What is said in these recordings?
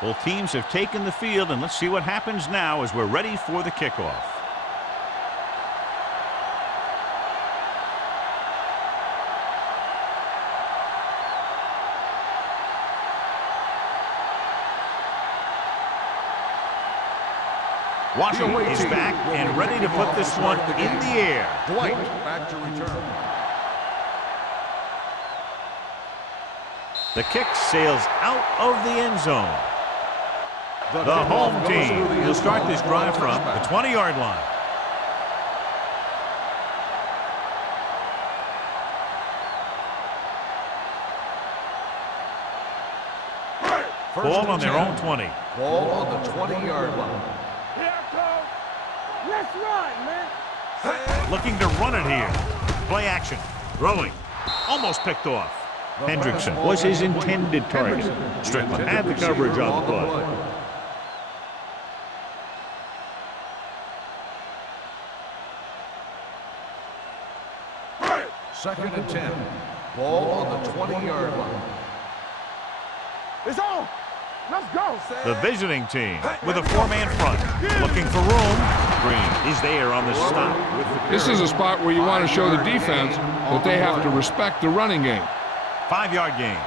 Both teams have taken the field, and let's see what happens now as we're ready for the kickoff. Washington is back and ready to put this one in the air. Dwight back to return. The kick sails out of the end zone. The home team will start this drive from the 20-yard line. Ball on their own 20. Ball on the 20-yard line. Let's run, man. Looking to run it here. Play action. Throwing. Almost picked off. Hendrickson was his intended target. Strickland had the coverage on the play. Second and 10. Ball on the 20-yard line. It's on. Let's go. The visiting team with a four-man front. Looking for room. Green is there on the stop. This is a spot where you want to show the defense that they have to respect the running game. 5-yard gain.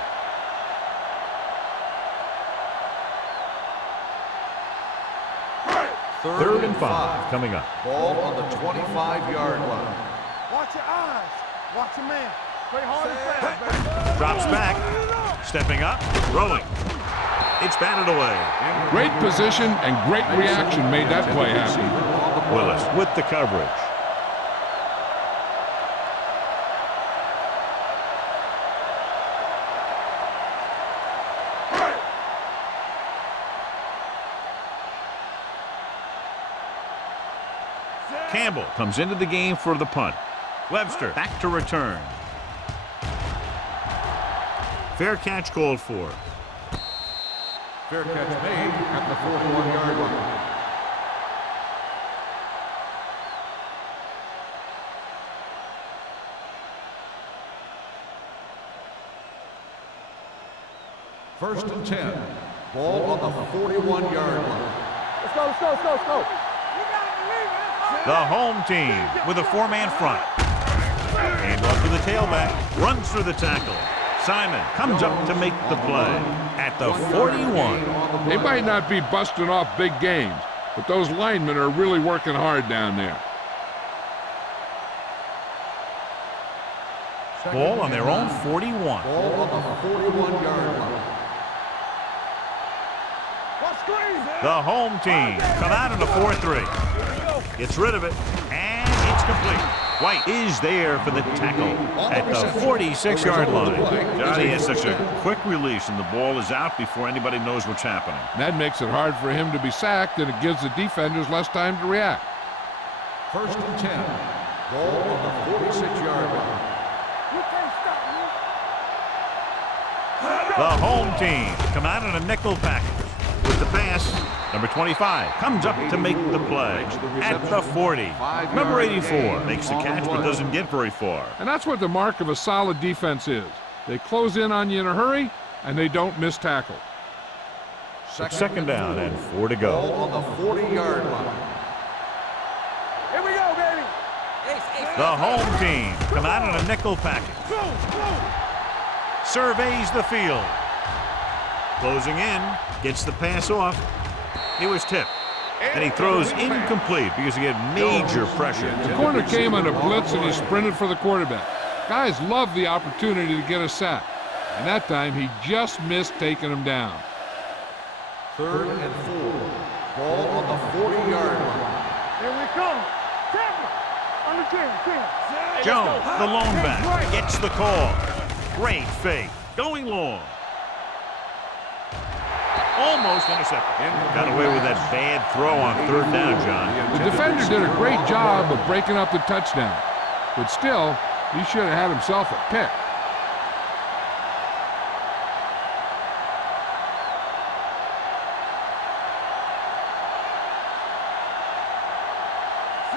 Third and 5 coming up. Ball on the 25-yard line. Watch your eyes. Watch your man. Play hard and fast, baby. Drops back. Stepping up. Throwing. It's batted away. Great position and great reaction made that play happen. Willis with the coverage. Campbell comes into the game for the punt. Webster back to return. Fair catch called for. Fair catch made at the 41-yard line. First and 10. Ball on the 41-yard line. Let's go, let's go, let's go, let's go. The home team with a four-man front. And off to the tailback. Runs through the tackle. Simon comes up to make the play at the 41. They might not be busting off big games, but those linemen are really working hard down there. Ball on their own 41. Ball on the 41-yard line. The home team come out in a 4-3. Gets rid of it, and it's complete. White is there for the tackle at the 46-yard line. Johnny has such a quick release, and the ball is out before anybody knows what's happening. That makes it hard for him to be sacked, and it gives the defenders less time to react. First and 10. Ball on the 46-yard line. You can't stop me. The home team come out in a nickel package. With the pass, number 25 comes up to make the play at the 40. Number 84 makes the catch but doesn't get very far. And that's what the mark of a solid defense is. They close in on you in a hurry, and they don't miss tackle. Second down and 4 to go. Ball on the 40-yard line. Here we go, baby. The home team come out in a nickel package. Surveys the field. Closing in, gets the pass off. It was tipped. And he throws incomplete because he had major pressure. The corner came on a blitz and he sprinted for the quarterback. Guys love the opportunity to get a sack. And that time he just missed taking him down. Third and 4. Ball on the 40-yard line. Here we come. Tackle. On the 10. Jones, the lone back, gets the call. Great fake. Going long. Almost intercepted. Got away with that bad throw on third down, John. The defender did a great job of breaking up the touchdown. But still, he should have had himself a pick.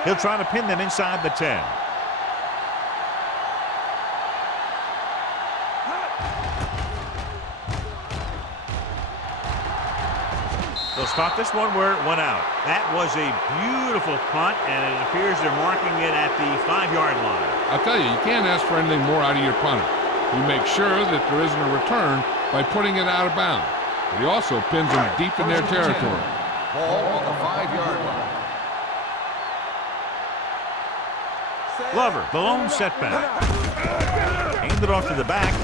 He'll try to pin them inside the 10. caught this one where it went out. That was a beautiful punt, and it appears they're marking it at the 5-yard line. I'll tell you, you can't ask for anything more out of your punter. You make sure that there isn't a return by putting it out of bounds. But he also pins them deep in their territory. Ball on the 5-yard line. Glover, the lone setback. Handed off to the back.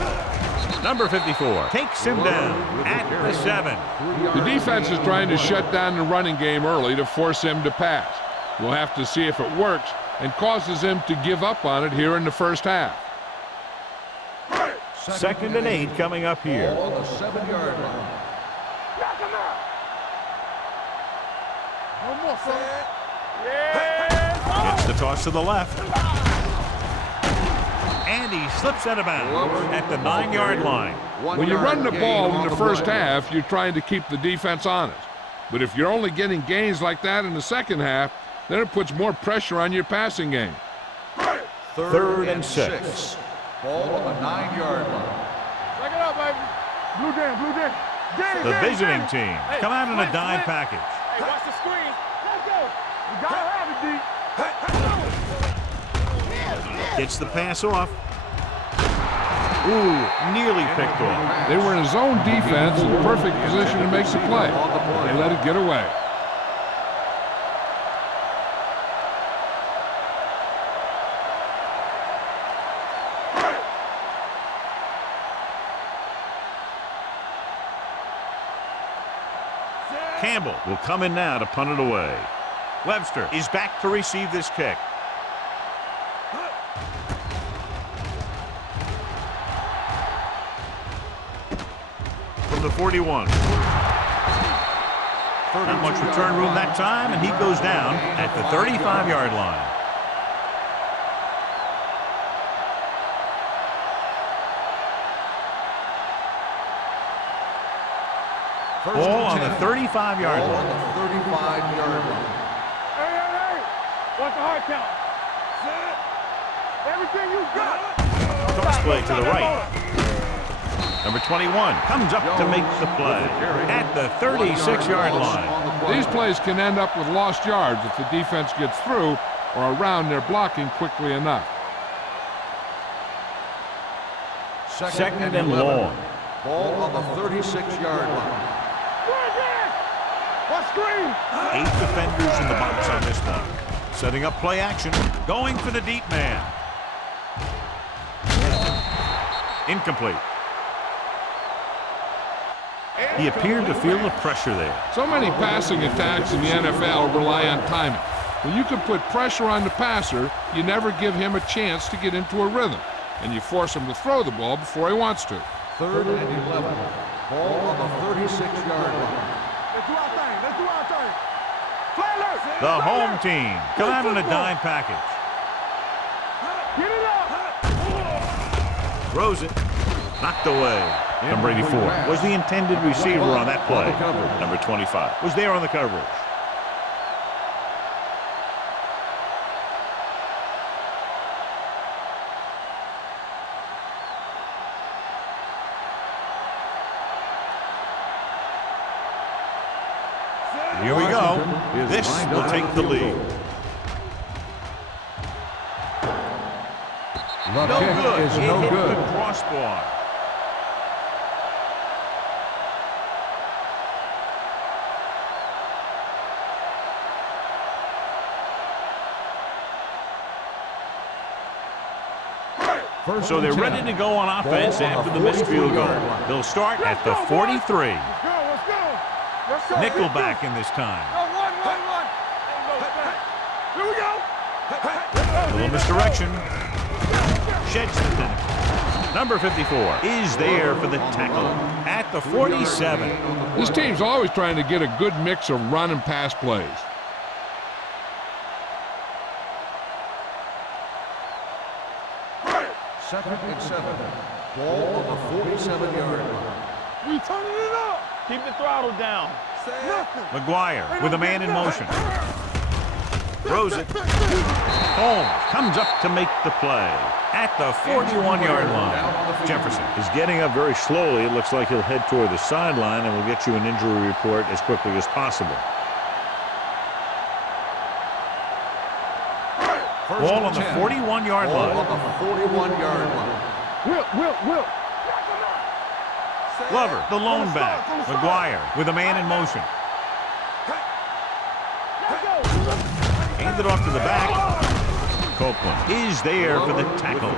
Number 54 takes him down at the 7. The defense is trying to shut down the running game early to force him to pass. We'll have to see if it works and causes him to give up on it here in the first half. 2nd and 8 coming up here. Ball on the 7-yard line. One more, son. Gets the toss to the left. And he slips out of bounds at the 9-yard line. When you run the ball in the first half, you're trying to keep the defense honest. But if you're only getting gains like that in the second half, then it puts more pressure on your passing game. 3rd and 6. Ball on the 9-yard line. Check it out, baby. Blue jam, blue jam. The visiting team come out in a dime package. Hey, watch the screen. Let's go. You gotta have it, D. Gets the pass off. Ooh, nearly picked off. They were in a zone defense in perfect position to make the play. They let it get away. Campbell will come in now to punt it away. Webster is back to receive this kick. From the 41. Not much return room that time, and he goes down at the 35-yard line. Ball on the 35-yard Ball on line. the 35-yard line. Hey. Watch the hard count. Everything you got. Toss play to the right. Number 21 comes up to make the play at the 36-yard line. These plays can end up with lost yards if the defense gets through or around their blocking quickly enough. 2nd and long. Ball on the 36-yard line. What screen? 8 defenders in the box on this one. Setting up play action. Going for the deep man. Incomplete. He appeared to feel the pressure there. So many passing attacks in the NFL rely on timing. When you can put pressure on the passer, you never give him a chance to get into a rhythm, and you force him to throw the ball before he wants to. 3rd and 11. Ball on the 36-yard line. Let's do our thing. Let's do our thing. Play alert. The home team come out in a dime package. Get it up. Throws it. Knocked away. Number 84 was the intended receiver on that play. Number 25 was there on the coverage. Here we go. This will take the lead. The No kick good. is It no hit good. the crossbar. So they're ready to go on offense after the missed field goal. They'll start at the 43. Let's go. Let's go. Nickelback in this time. Go, one. Here we go. A little misdirection. Sheds the tackle. Number 54 is there for the tackle at the 47. This team's always trying to get a good mix of run and pass plays. Second and 7. Ball on the 47-yard line. We turning it up. Keep the throttle down. Nothing. McGuire with a man in motion. Throws it. Holmes comes up to make the play at the 41-yard line. Jefferson He's getting up very slowly. It looks like he'll head toward the sideline, and we'll get you an injury report as quickly as possible. Ball on the 41-yard line. Ball on the 41-yard line. Will. Glover, the lone back. McGuire with a man in motion. Handed off to the back. Copeland is there for the tackle.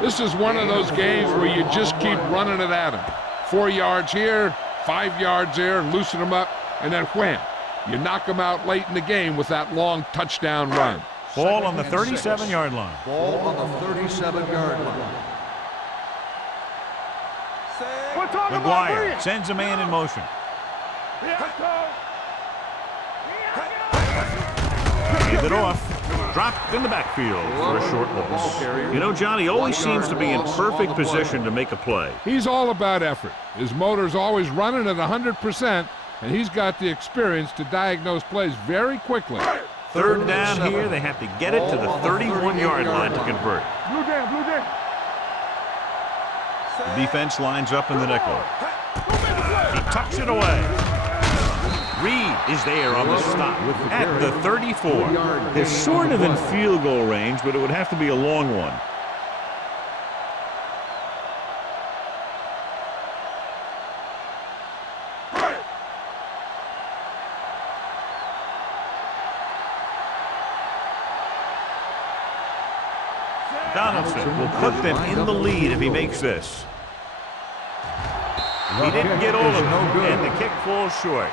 This is one of those games where you just keep running it at him. 4 yards here, 5 yards there, loosen him up, and then wham. You knock him out late in the game with that long touchdown run. Ball on the 37-yard line. Ball on the 37-yard line. McGuire sends a man in motion. Handed off. Dropped in the backfield for a short loss. You know, John, he always seems to be in perfect position to make a play. He's all about effort. His motor's always running at 100%, and he's got the experience to diagnose plays very quickly. Third down here. They have to get it to the 31-yard line to convert. Blue down. The defense lines up in the nickel. He tucks it away. Reed is there on the stop at the 34. They're sort of in field goal range, but it would have to be a long one. Donaldson will put them in the lead if he makes this. He didn't get all of it, and the kick falls short.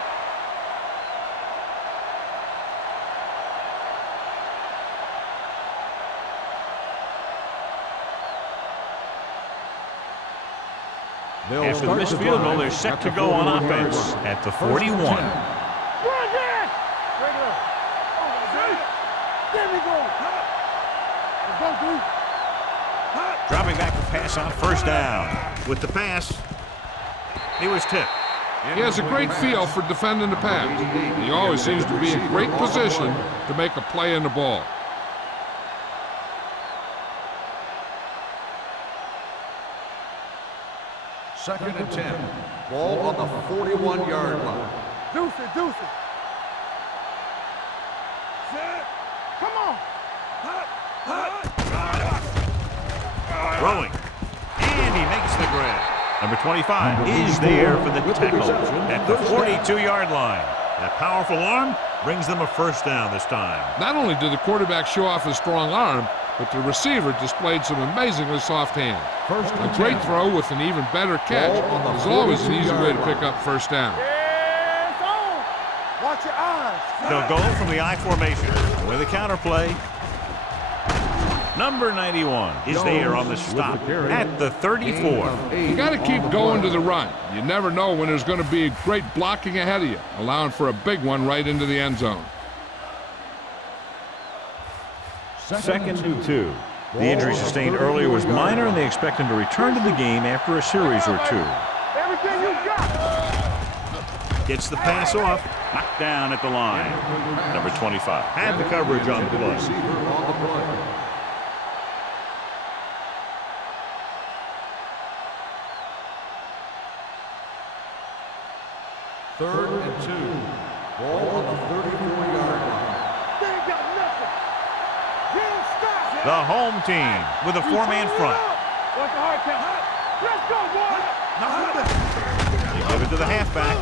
After the missed field goal, they're set to go on offense at the 41. Dropping back to pass on first down. With the pass, he was tipped. He has a great feel for defending the pass. He always seems to be in great position to make a play in the ball. Second and 10. Ball on the 41-yard line. Deuce it. Come on. Throwing. And he makes the grab. Number 25 is there for the tackle at the 42-yard line. That powerful arm brings them a first down this time. Not only did the quarterback show off his strong arm, but the receiver displayed some amazingly soft hands. A great throw with an even better catch is always an easy way to pick up first down. Yes, on. Watch your eyes. They'll go from the I formation with a counter play. Number 91 is there on the stop at the 34. You got to keep going to the run. You never know when there's going to be great blocking ahead of you, allowing for a big one right into the end zone. Second and 2. The injury sustained earlier was minor, and they expect him to return to the game after a series or two. Everything you got. Gets the pass off. Knocked down at the line. Number 25 had the coverage on the play. Third and 2. Ball on the 34-yard line. They ain't got nothing. Can't stop. The home team with a four-man front. Watch the hard count. Let's go, boy. They give it to the halfback.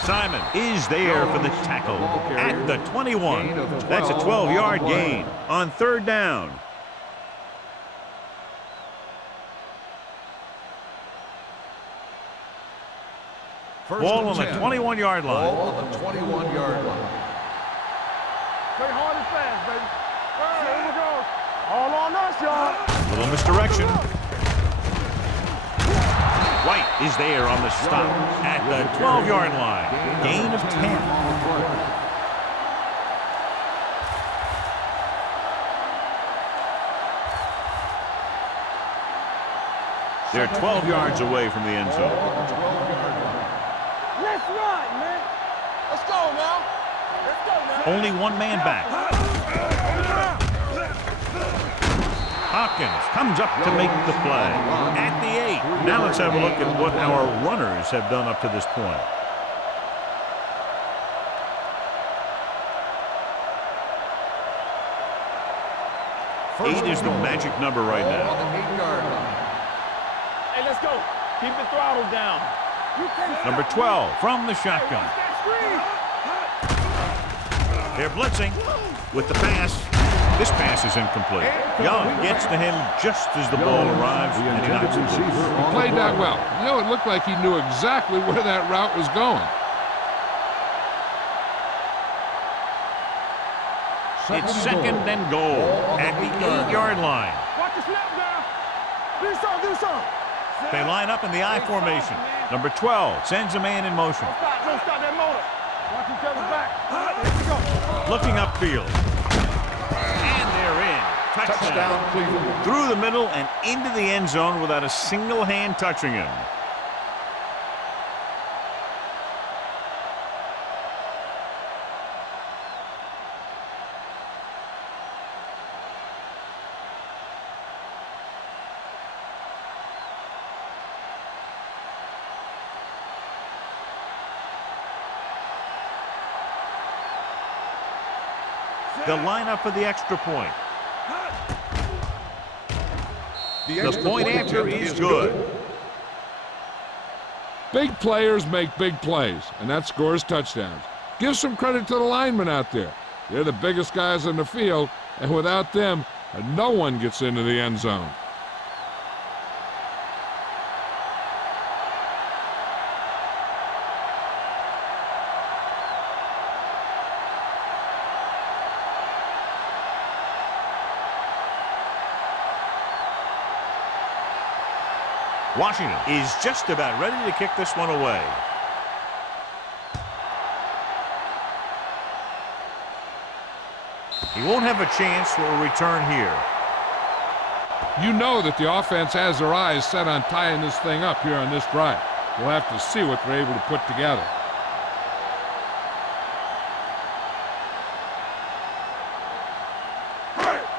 Simon is there for the tackle at the 21. That's a 12-yard gain on third down. Ball on the 21-yard line. Ball on the 21-yard line. Play hard and fast, baby. Here we go. All on us, y'all. Little misdirection. White is there on the stop at the 12-yard line. Gain of 10. They're 12 yards away from the end zone. Let's run, man. Let's go now. Let's go now. Only one man back. Hopkins comes up to make the play at the 8. Now let's have a look at what our runners have done up to this point. 8 is the magic number right now. Hey, let's go. Keep the throttle down. Number 12 from the shotgun. They're blitzing with the pass. This pass is incomplete. Young gets to him just as the ball arrives, and he knocks it loose. He played that well. You know, it looked like he knew exactly where that route was going. It's second and goal at the 8-yard line. Watch the snap down. Do something. They line up in the I formation. Number 12 sends a man in motion. Don't stop that motor. Watch each other's back. Here we go. Looking upfield. And they're in. Touchdown. Cleveland. Through the middle and into the end zone without a single hand touching him. They'll line up for the extra point. The point after is good. Big players make big plays, and that scores touchdowns. Give some credit to the linemen out there. They're the biggest guys on the field, and without them, no one gets into the end zone. Washington is just about ready to kick this one away. He won't have a chance for a return here. You know that the offense has their eyes set on tying this thing up here on this drive. We'll have to see what they're able to put together.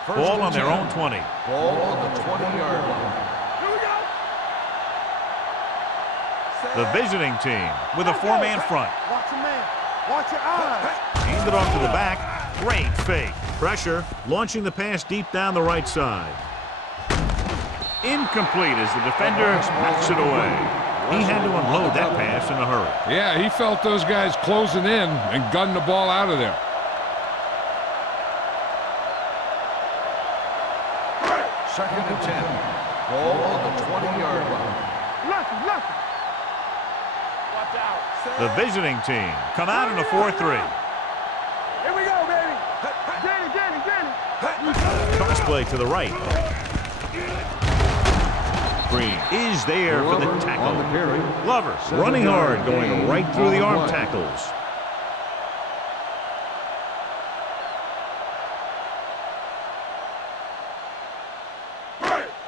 Ball on their own 20. Ball on the 20-yard line. The visiting team with a 4-man front. Watch your man. Watch your eyes. Handed off to the back. Great fake. Pressure. Launching the pass deep down the right side. Incomplete as the defender knocks it away. He had to unload that pass in a hurry. Yeah, he felt those guys closing in and gunned the ball out of there. Second and 10. Ball on the 20-yard line. Left. The visiting team come out in a 4-3. Here we go, baby. Danny. Cross play to the right. Green is there for the tackle. Glover running hard, going right through the arm tackles.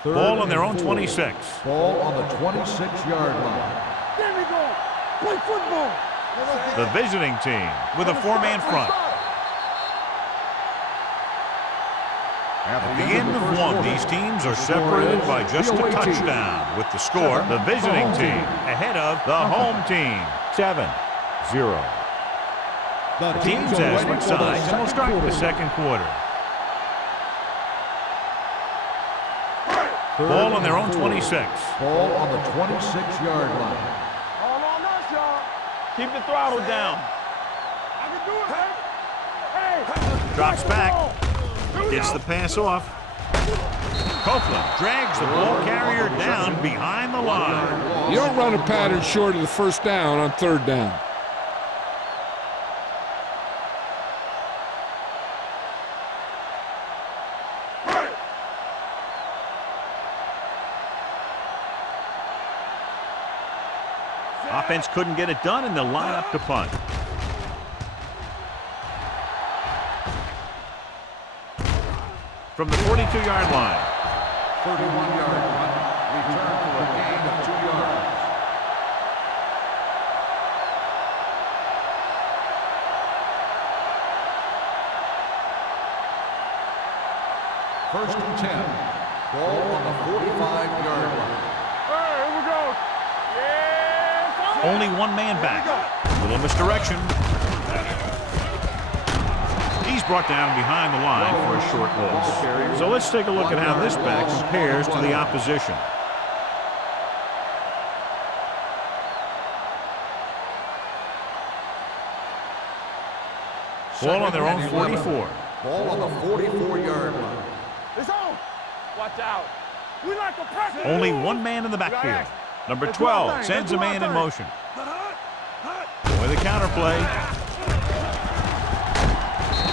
Ball on their own 26. Ball on the 26-yard line. There we go. Play football. The visiting team with a 4-man front. At the end of one, these teams are separated by just a touchdown. With the score, the visiting team ahead of the home team, 7-0. The teams have switched sides, and we'll start the second quarter. Ball on their own 26. Ball on the 26-yard line. All on us, y'all. Keep the throttle down. I can do it, baby. Hey. Drops back. Gets the pass off. Copeland drags the ball carrier down behind the line. You don't run a pattern short of the first down on third down. Offense couldn't get it done, and they'll line up to punt. From the 42-yard line. 31-yard run. Return for a gain of 2 yards. First and 10. Ball on the 45-yard line. Hey, here we go. Yes, Only one man back. Little misdirection. He's brought down behind the line for a short loss. So let's take a look at how this back compares to the opposition. Ball on their own 44. Ball on the 44-yard line. it's on. Watch out. We like to press it. Only one man in the backfield. Number 12 sends a man in motion. Boy, the counter play.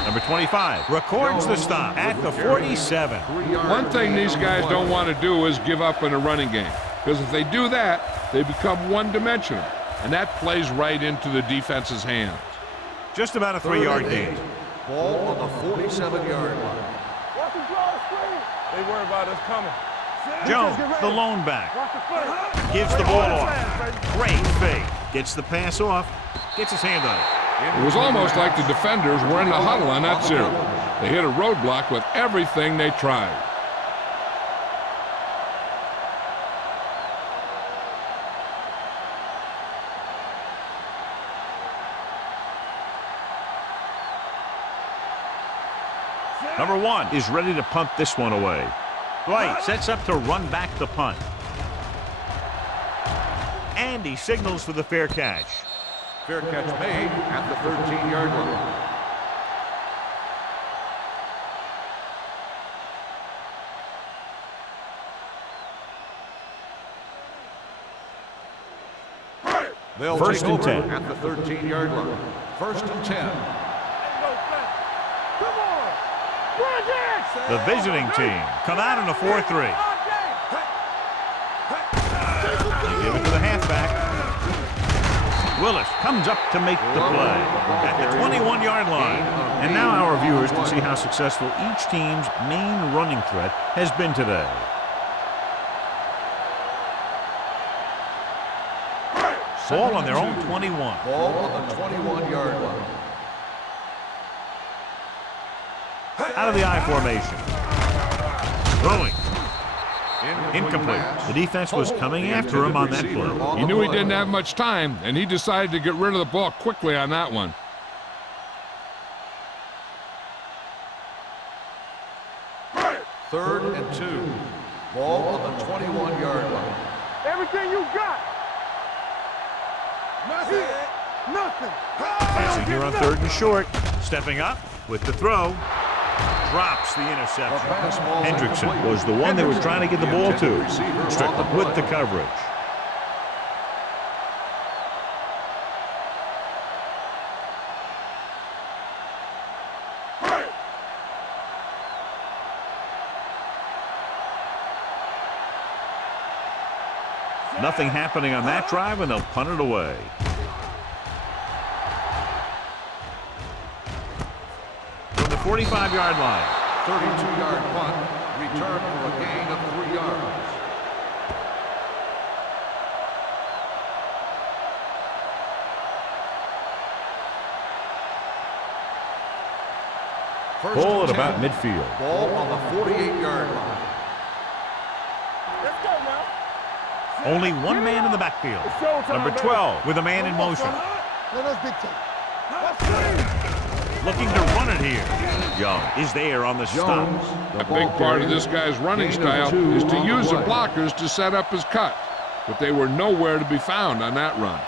Number 25 records the stop at the 47. One thing these guys don't want to do is give up in a running game, because if they do that, they become one-dimensional, and that plays right into the defense's hands. Just about a 3-yard gain. Ball on the 47-yard line. Watch the draw screen. They worry about us coming. Jones, the lone back, Watch the foot. gives the ball off. Great fake. Gets the pass off. Gets his hand on it. It was almost like the defenders were in the huddle on that series. They hit a roadblock with everything they tried. Number 1 is ready to punt this one away. Dwight sets up to run back the punt. And he signals for the fair catch. Fair catch made at the 13-yard line. They'll First take and over 10. at the 13-yard line. First and 10. Come on. Run it. The visiting team come out in a 4-3. Give it to the halfback. Willis comes up to make the play at the 21-yard line. And now our viewers can see how successful each team's main running threat has been today. Ball on their own 21. Ball on the 21-yard line. Out of the I formation. Throwing. Incomplete. The defense was coming after him on that play. He knew he didn't have much time, and he decided to get rid of the ball quickly on that one. Third and 2. Ball on the 21-yard line. Everything you got. Nothing. Nothing. Passing here on 3rd and short. Stepping up with the throw. Drops the interception. Hendrickson was the one they were trying to get the ball to. Strickland with the coverage. Nothing happening on that drive, and they'll punt it away. From the 45-yard line. 32-yard punt. Return for a gain of 3 yards. Ball at about midfield. Ball on the 48-yard line. Let's go now. Only one man in the backfield. Number 12 with a man in motion. Looking to run it here. Young is there on the stop. A big part of this guy's running style is to use the blockers to set up his cut, but they were nowhere to be found on that run.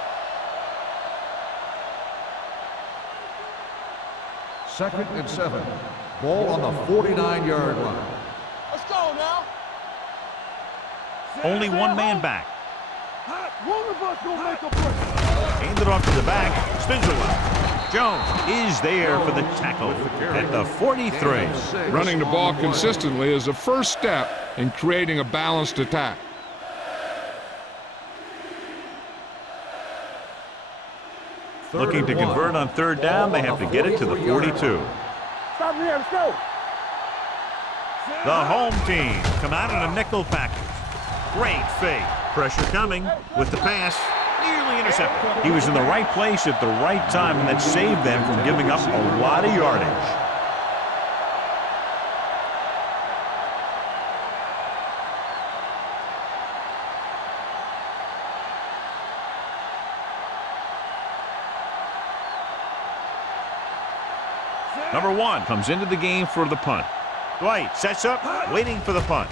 Second and 7. Ball on the 49-yard line. Let's go now. Only one man back. One of us gonna make a play. Hand it off to the back. Spins it well. Jones is there for the tackle at the 43. Running the ball consistently is the first step in creating a balanced attack. Looking to convert on 3rd down. They have to get it to the 42. Stop here. Let's go. The home team come out in a nickel package. Great fake. Pressure coming with the pass. Nearly intercepted. He was in the right place at the right time, and that saved them from giving up a lot of yardage. Number 1 comes into the game for the punt. Dwight sets up, waiting for the punt.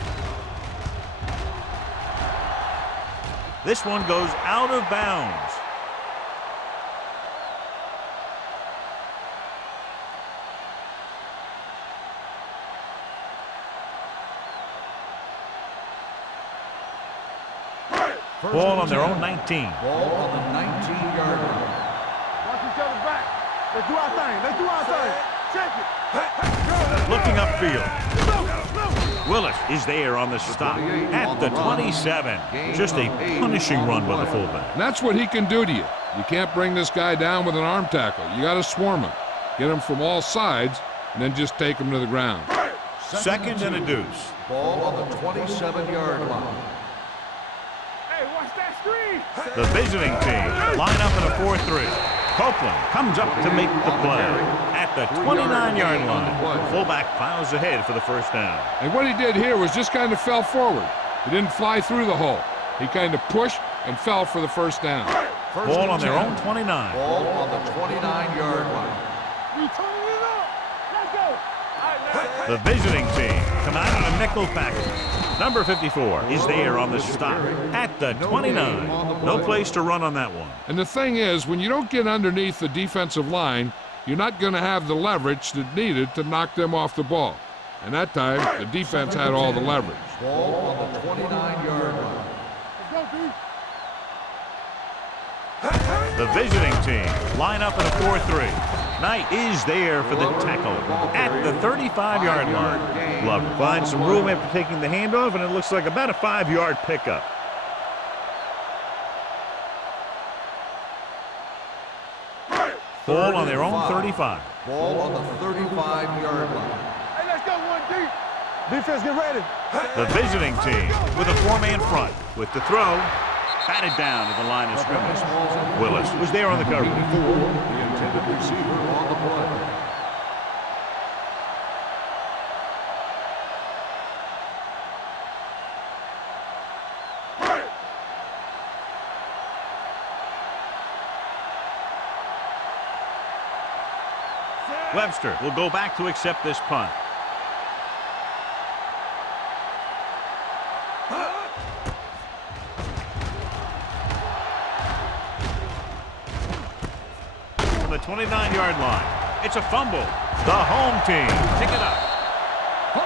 This one goes out of bounds. Ball on their own 19. Ball on the 19-yard line. Watch each other back. Let's do our thing. Let's do our thing. Check it. Looking upfield. Willis is there on the stop at the 27. Just a punishing run by the fullback. And that's what he can do to you. You can't bring this guy down with an arm tackle. You got to swarm him. Get him from all sides, and then just take him to the ground. Second and a deuce. Ball on the 27-yard line. Hey, watch that screen. The visiting team line up in a 4-3. Copeland comes up to make the play at the 29-yard line. Fullback files ahead for the first down. And what he did here was just kind of fell forward. He didn't fly through the hole. He kind of pushed and fell for the first down. Ball on their own 29. Ball on the 29-yard line. We turning it up. Let's go. The visiting team come out in a nickel package. Number 54 is there on the stop at the 29. No place to run on that one. And the thing is, when you don't get underneath the defensive line, you're not going to have the leverage that needed to knock them off the ball. And that time, the defense had all the leverage. Ball on the 29-yard line. Let's go, B. The visiting team line up in a 4-3. Knight is there for the tackle at the 35-yard line. Love finds some room after taking the handoff, and it looks like about a 5-yard pickup. Ball on their own 35. Ball on the 35-yard line. Hey, let's go one deep. Defense, get ready. The visiting team with a 4-man front with the throw. Batted down at the line of scrimmage. Willis was there on the coverage. The intended receiver on the play. Webster will go back to accept this punt. From the 29-yard line, it's a fumble. The home team pick it up.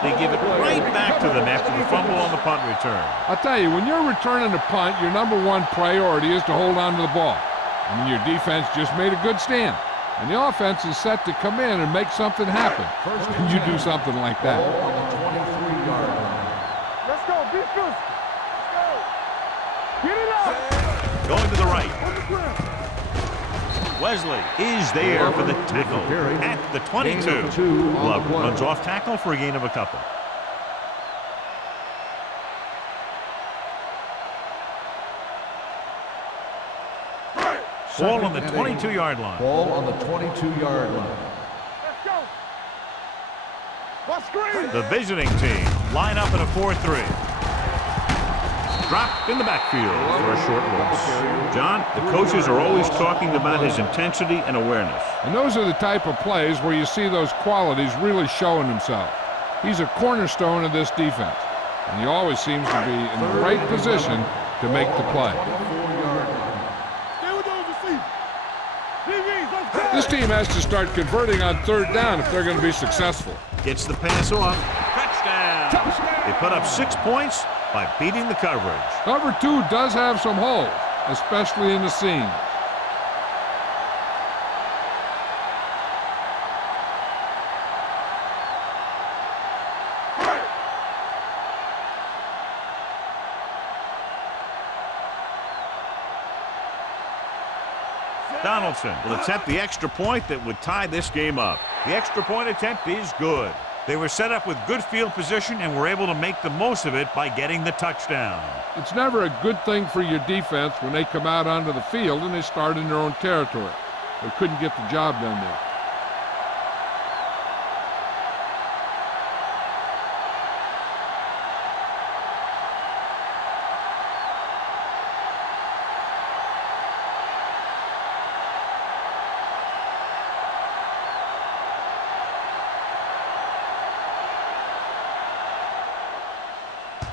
They give it right back to them after the fumble on the punt return. I'll tell you, when you're returning a punt, your number one priority is to hold on to the ball. I mean, your defense just made a good stand. And the offense is set to come in and make something happen. And you do something like that. Ball on the 23-yard line. Let's go, defense. Let's go. Get it out. Going to the right. On the ground. Wesley is there for the tackle at the 22. Love runs off tackle for a gain of a couple. Ball on the 22-yard line. Ball on the 22-yard line. Let's go. What screen? The visiting team line up in a 4-3. Dropped in the backfield for a short loss. John, the coaches are always talking about his intensity and awareness. And those are the type of plays where you see those qualities really showing himself. He's a cornerstone of this defense. And he always seems to be in the right position to make the play. Stay with those receivers. DBs, let's go. This team has to start converting on third down if they're going to be successful. Gets the pass off. Touchdown. They put up 6 points by beating the coverage. Cover 2 does have some holes, especially in the seam. Donaldson will attempt the extra point that would tie this game up. The extra point attempt is good. They were set up with good field position and were able to make the most of it by getting the touchdown. It's never a good thing for your defense when they come out onto the field and they start in their own territory. They couldn't get the job done there.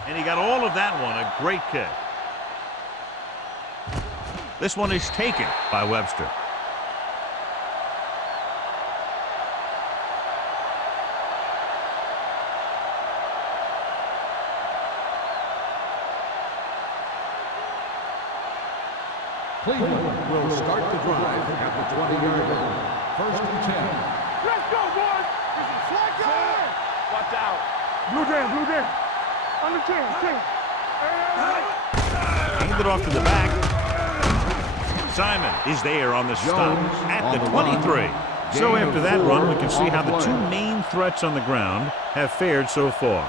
And he got all of that one. A great kick. This one is taken by Webster. Cleveland will start the drive at the 20-yard line. 1st and 10. Let's go, boys. This is flag down. Watch out. Blue jam, blue jam. Under 10. Handed off to the back. Simon is there on the stop at the 23. So after that run, we can see how the two main threats on the ground have fared so far.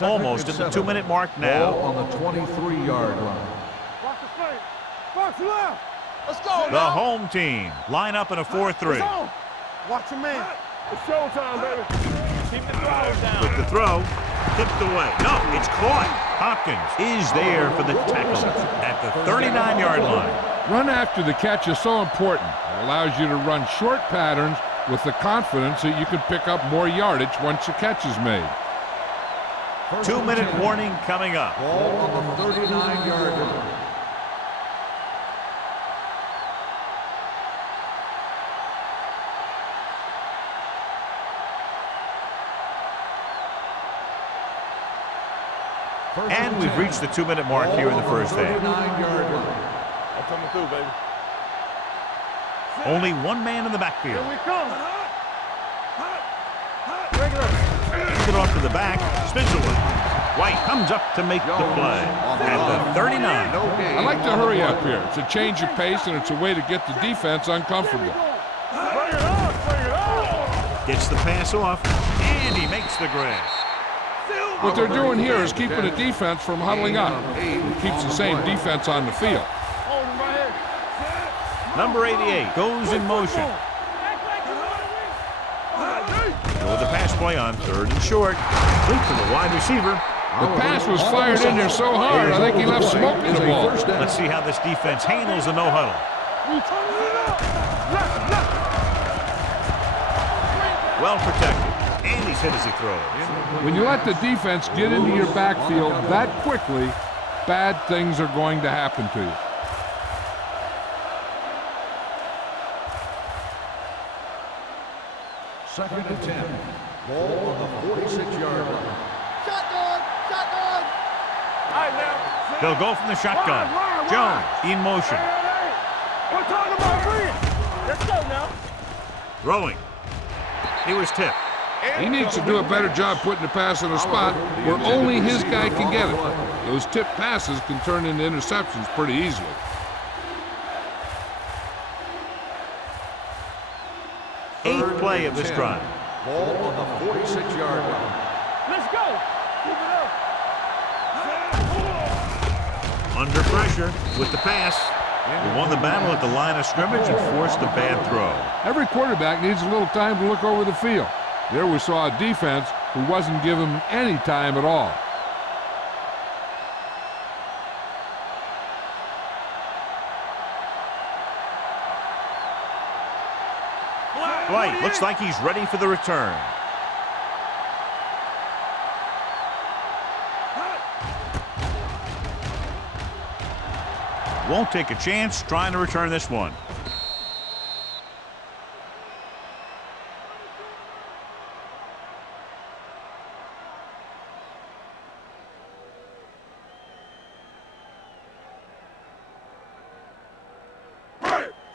Almost at the 2-minute mark now. Ball on the 23-yard line. Watch the straight. Watch left. Let's go. The home team line up in a 4-3. Watch your man. It's showtime, baby. Keep the throw down. With the throw, tipped away. No, it's caught. Hopkins is there for the tackle at the 39-yard line. Run after the catch is so important. It allows you to run short patterns with the confidence that you can pick up more yardage once the catch is made. 2-minute warning coming up. Ball on the 39-yard line. And we've reached the 2-minute mark here in the first half. I'm coming through, baby. Only one man in the backfield. Here we come. Handed off to the back. Spins away. White comes up to make the play at the 39. I like to hurry up here. It's a change of pace, and it's a way to get the defense uncomfortable. Bring it on. Gets the pass off, and he makes the grab. What they're doing here is keeping the defense from huddling up. It keeps the same defense on the field. Hold him right here. Number 88 goes in motion. Go with the pass play on 3rd and short. Complete to the wide receiver. The pass was fired in there so hard, I think he left smoke in the ball. Let's see how this defense handles the no-huddle. Well protected, and he's hit as he throws. When you let the defense get into your backfield that quickly, bad things are going to happen to you. Second and 10. Ball on the 46-yard line. Shotgun. All right, now. They'll go from the shotgun. Jones in motion. We're talking about green. Let's go now. Throwing. He was tipped. He needs to do a better job putting the pass in a spot where only his guy can get it. Those tipped passes can turn into interceptions pretty easily. Eighth play of this drive. Ball on the 46-yard line. Let's go. Keep it up. Under pressure with the pass. He won the battle at the line of scrimmage and forced a bad throw. Every quarterback needs a little time to look over the field. There we saw a defense who wasn't given any time at all. White looks like he's ready for the return. Won't take a chance trying to return this one.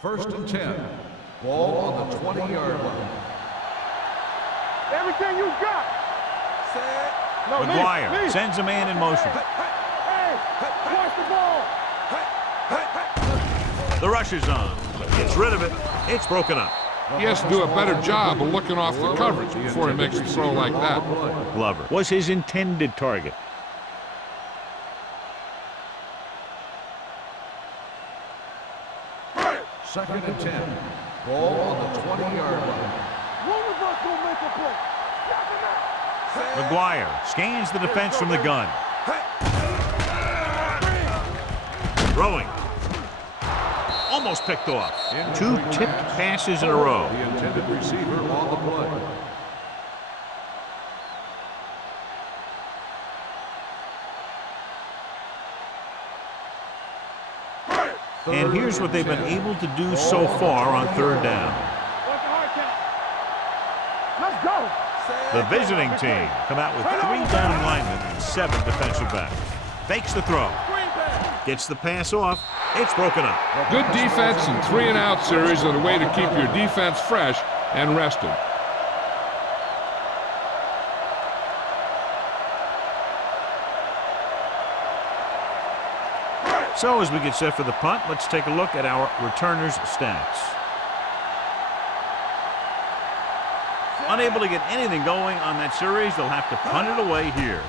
First and 10. Ball on the 20-yard line. Everything you got. No, McGuire sends a man in motion. Hey, watch the ball. The rush is on. Gets rid of it. It's broken up. He has to do a better job of looking off the coverage before he makes a throw like that. Glover was his intended target. Second and 10. Ball on the 20-yard line. One of us will make a play. McGuire scans the defense from the gun. Throwing. almost picked off. 2 tipped passes in a row. The intended receiver on the play. And here's what they've been able to do so far on 3rd down. Let's go. The visiting team come out with 3 down linemen and 7 defensive backs. Fakes the throw. Gets the pass off. It's broken up. Good defense and 3-and-out series are the way to keep your defense fresh and rested. So as we get set for the punt, let's take a look at our returners' stats. Unable to get anything going on that series, they'll have to punt it away here.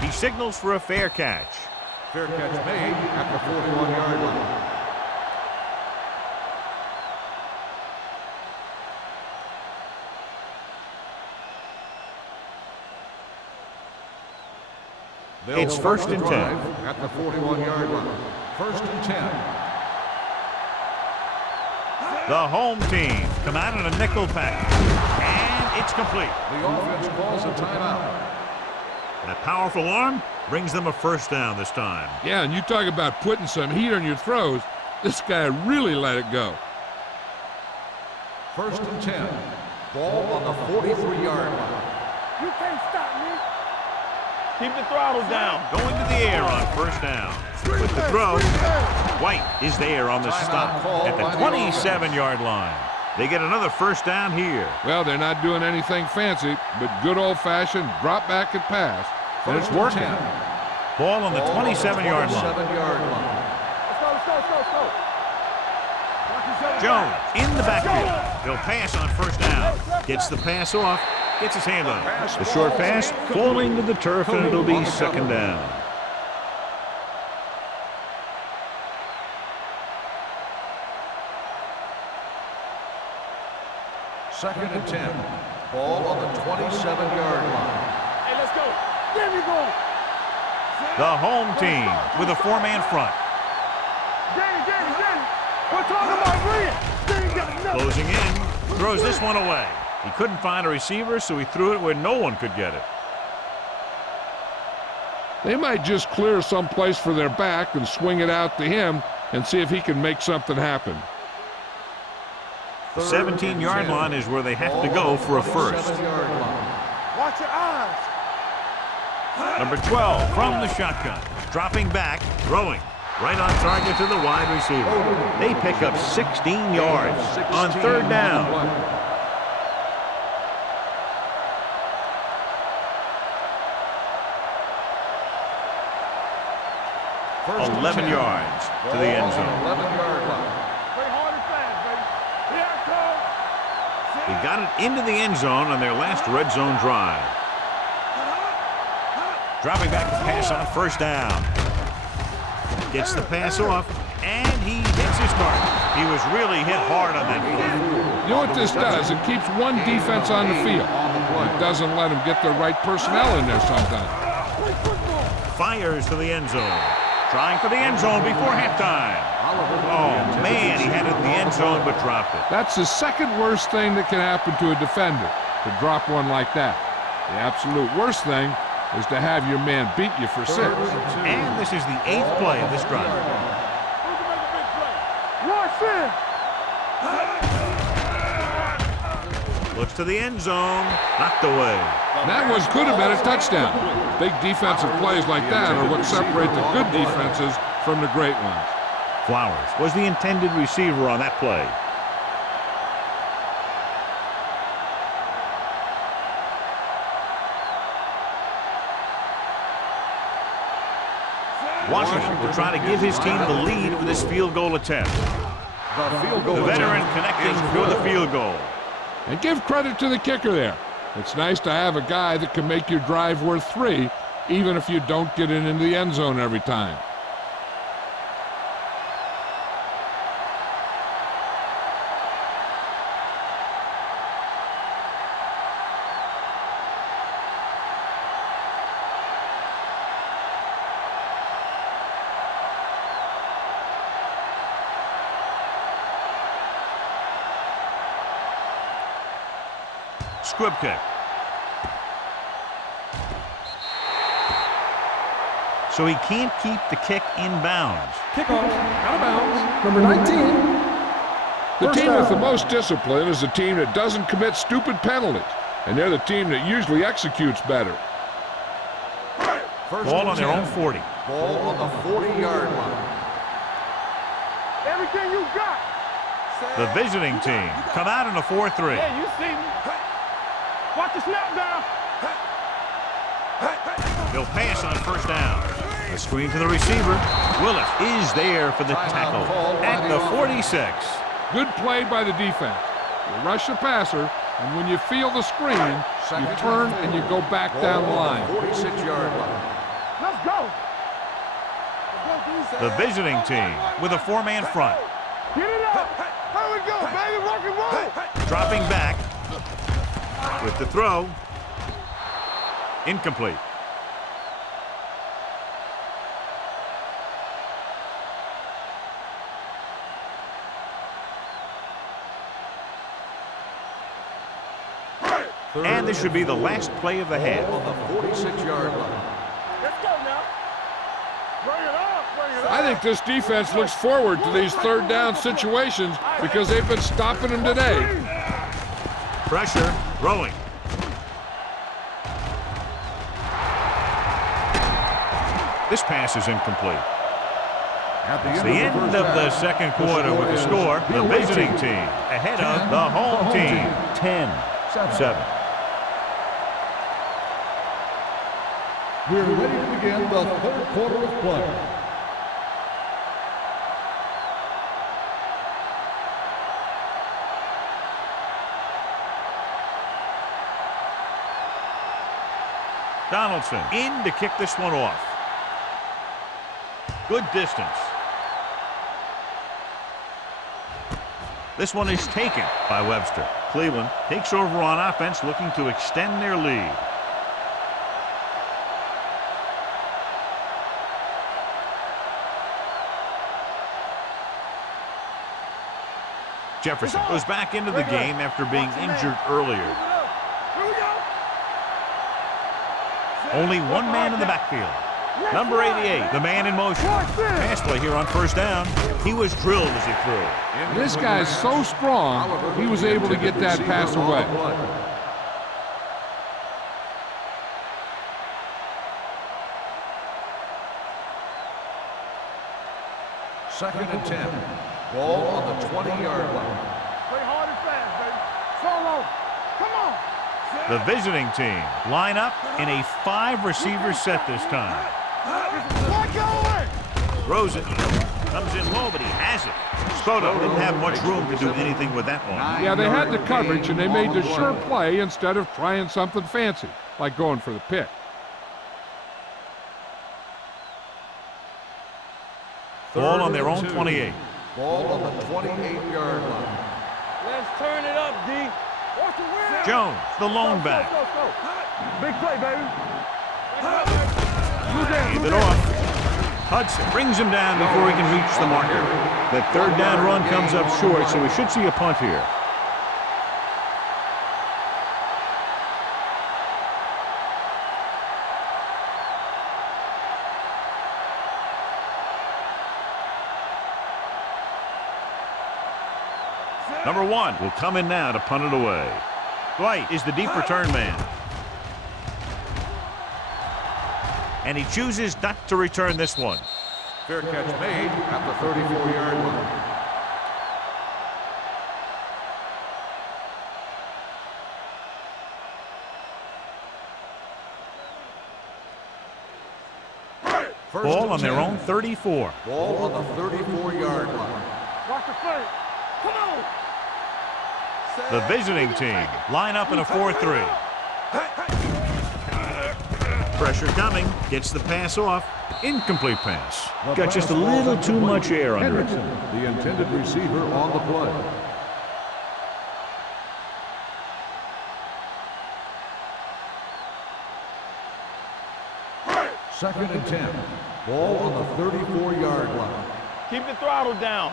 He signals for a fair catch. Fair catch made at the 41-yard line. It's 1st and 10. At the 41-yard line. 1st and 10. The home team come out in a nickel package. And it's complete. The offense calls a timeout. That powerful arm brings them a 1st down this time. Yeah, and you talk about putting some heat on your throws. This guy really let it go. 1st and 10. Ball on the 43-yard line. You can't stop me. Keep the throttle down. Going to the air on 1st down. With the throw, White is there on the stop at the 27-yard line. They get another 1st down here. Well, they're not doing anything fancy, but good old-fashioned drop back and pass. And it's working. Ball on the 27-yard line. Let's go. Jones in the backfield. He'll pass on 1st down. Gets the pass off. Gets his hand on it. The short pass falling to the turf, and it'll be 2nd down. Second and 10. Ball on the 27-yard line. Hey, let's go. There we go. The home team with a 4-man front. Danny. We're talking about Green. Danny got nothing. Closing in. Throws this one away. He couldn't find a receiver, so he threw it where no one could get it. They might just clear some place for their back and swing it out to him and see if he can make something happen. The 17-yard line is where they have to go for a 1st. Watch your eyes. Number 12 from the shotgun. Dropping back, throwing. Right on target to the wide receiver. They pick up 16 yards on 3rd down. 11 yards to the end zone. 11-yard line. Play hard and fast, baby. Here I come. They got it into the end zone on their last red zone drive. Dropping back to pass on 1st down. Gets the pass off, and he hits his target. He was really hit hard on that play. You know what this does? It keeps one defense on the field. It doesn't let them get the right personnel in there sometimes. Fires to the end zone. Trying for the end zone before halftime. Oh, man, he had it in the end zone but dropped it. That's the 2nd worst thing that can happen to a defender, to drop one like that. The absolute worst thing is to have your man beat you for 6. And this is the 8th play of this drive. Who's gonna make a big play? Rush in. Looks to the end zone. Knocked away. That one could have been a touchdown. Big defensive plays like that are what separate the good defenses from the great ones. Flowers was the intended receiver on that play. Washington will try to give his team the lead with this field goal attempt. The veteran connecting for the field goal. And give credit to the kicker there. It's nice to have a guy that can make your drive worth 3, even if you don't get it into the end zone every time. Squib kick. So he can't keep the kick in bounds. Kickoff, out of bounds. Number 19. The team with the most discipline is the team that doesn't commit stupid penalties, and they're the team that usually executes better. Ball on their own 40. Ball on the 40-yard line. Everything you got. The visiting team come out in a 4-3. Yeah, you see me. Watch the snap down. They'll pass on first down. A screen to the receiver. Willis is there for the tackle at the 46. Good play by the defense. You rush the passer, and when you feel the screen, you turn and you go back down the line. 46-yard line. Let's go. The visiting team with a 4-man front. Get it up. Here we go, baby. Rock and roll. Dropping back with the throw. Incomplete. And this should be the last play of the half. Ball on the 46-yard line. Let's go now. Bring it up. Bring it up. I think this defense looks forward to these third down situations because they've been stopping them today. Pressure, throwing. This pass is incomplete. It's the end of the second quarter with the score. The visiting team ahead of the home team. 10-7. We're ready to begin the third quarter of play. Donaldson in to kick this one off. Good distance. This one is taken by Webster. Cleveland takes over on offense, looking to extend their lead. Jefferson goes back into the game after being injured earlier. Here we go. Only one man in the backfield. Number 88, the man in motion. Pass play here on first down. He was drilled as he threw. This guy's so strong, he was able to get that pass away. Second and 10. Ball on the 20-yard line. Play hard and fast, baby. Solo. Come on. The visiting team line up in a 5-receiver set this time. Let go. Throws it. Comes in low, but he has it. Spoto didn't have much room to do anything with that one. Yeah, they had the coverage, and they made the sure play instead of trying something fancy, like going for the pick. Ball on their own 28. Ball on the 28-yard line. Let's turn it up, D. Watch the wheel. Jones, the lone back. Go. Big play, baby. Hand it off. Hudson brings him down before he can reach the marker. That third down run comes up short, so we should see a punt here. Number 1 will come in now to punt it away. Dwight is the deep return man. And he chooses not to return this one. Fair catch made at the 34-yard line. Ball on their own 34. Ball on the 34-yard line. Watch the flank. Come on. The visiting team line up in a 4-3. Pressure coming. Gets the pass off. Incomplete pass. Got just a little too much air under it. The intended receiver on the play. Second and 10. Ball on the 34-yard line. Keep the throttle down.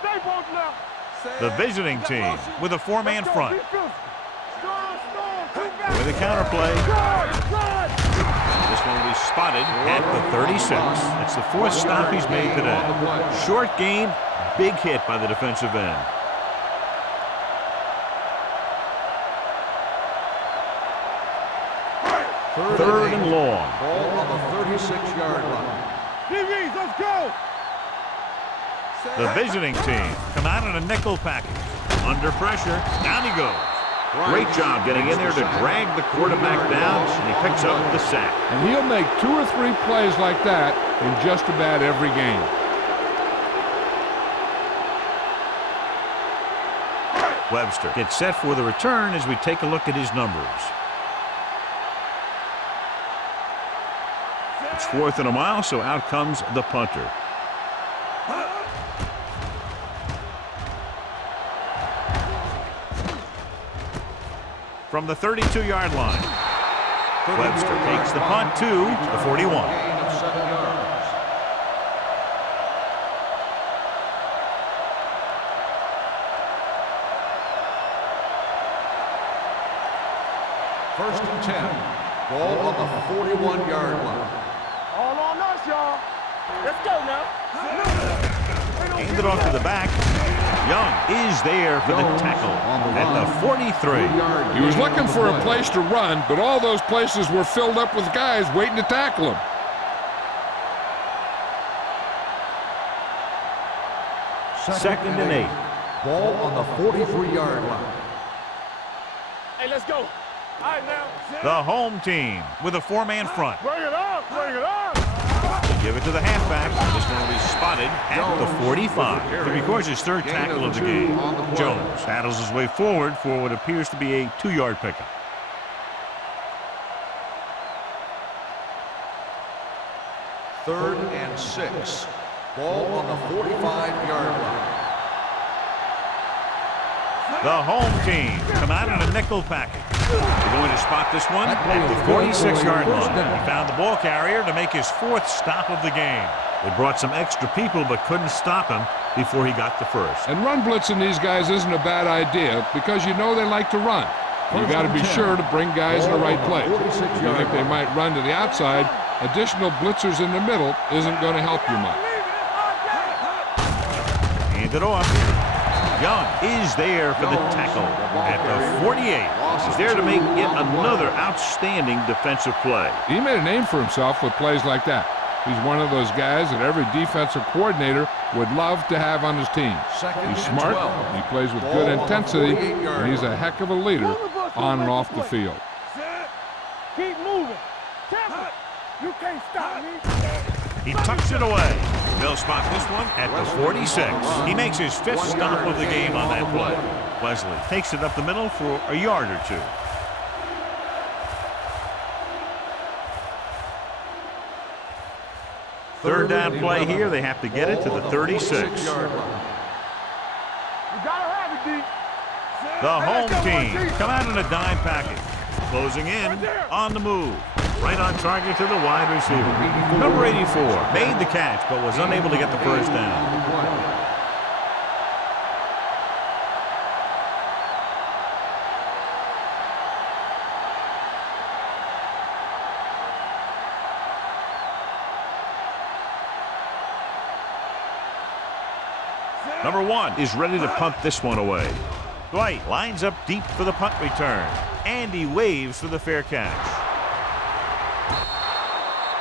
Stay both now. The visiting team with a 4-man front. Strong. With a counter play. This one will be spotted at the 36. It's the fourth stop he's made today. Short gain, big hit by the defensive end. Third and long. Ball on the 36-yard line. DBs, let's go. The visiting team come out in a nickel package. Under pressure, down he goes. Great job getting in there to drag the quarterback down, and he picks up the sack. And he'll make 2 or 3 plays like that in just about every game. Webster gets set for the return as we take a look at his numbers. It's 4th and a mile, so out comes the punter. From the 32-yard line, Webster takes the punt to the 41. Gain of 7 yards. First and 10. Ball on the 41-yard line. All on us, y'all. Let's go now. Hand it off to the back. Young is there for the tackle at the 43. He was looking for a place to run, but all those places were filled up with guys waiting to tackle him. Second and 8. Ball on the 43-yard line. Hey, let's go. All right, now. The home team with a 4-man front. Bring it up, bring it up. Give it to the halfback. This one will be spotted at the 45. It records his 3rd tackle of the game. Jones battles his way forward for what appears to be a 2-yard pickup. Third and 6. Ball on the 45-yard line. The home team come out in a nickel package. They're going to spot this one at the 46-yard line. He found the ball carrier to make his 4th stop of the game. They brought some extra people but couldn't stop him before he got the first. And run blitzing these guys isn't a bad idea because you know they like to run. You got to be sure to bring guys in the right place. If you think they might run to the outside, additional blitzers in the middle isn't going to help you much. Hand it off. Young is there for the tackle at the 48. He's there to make yet another outstanding defensive play. He made a name for himself with plays like that. He's one of those guys that every defensive coordinator would love to have on his team. He's smart, he plays with good intensity, and he's a heck of a leader on and off the field. Keep moving. You can't stop me. He tucks it away. They'll spot this one at the 46. He makes his 5th stop of the game on that play. Wesley takes it up the middle for a yard or 2. Third down play here. They have to get it to the 36. You gotta have it, D. The home team come out in a dime package. Closing in on the move. Right on target to the wide receiver. Number 84 made the catch but was unable to get the first down. Number 1 is ready to punt this one away. Dwight lines up deep for the punt return. And he waves for the fair catch.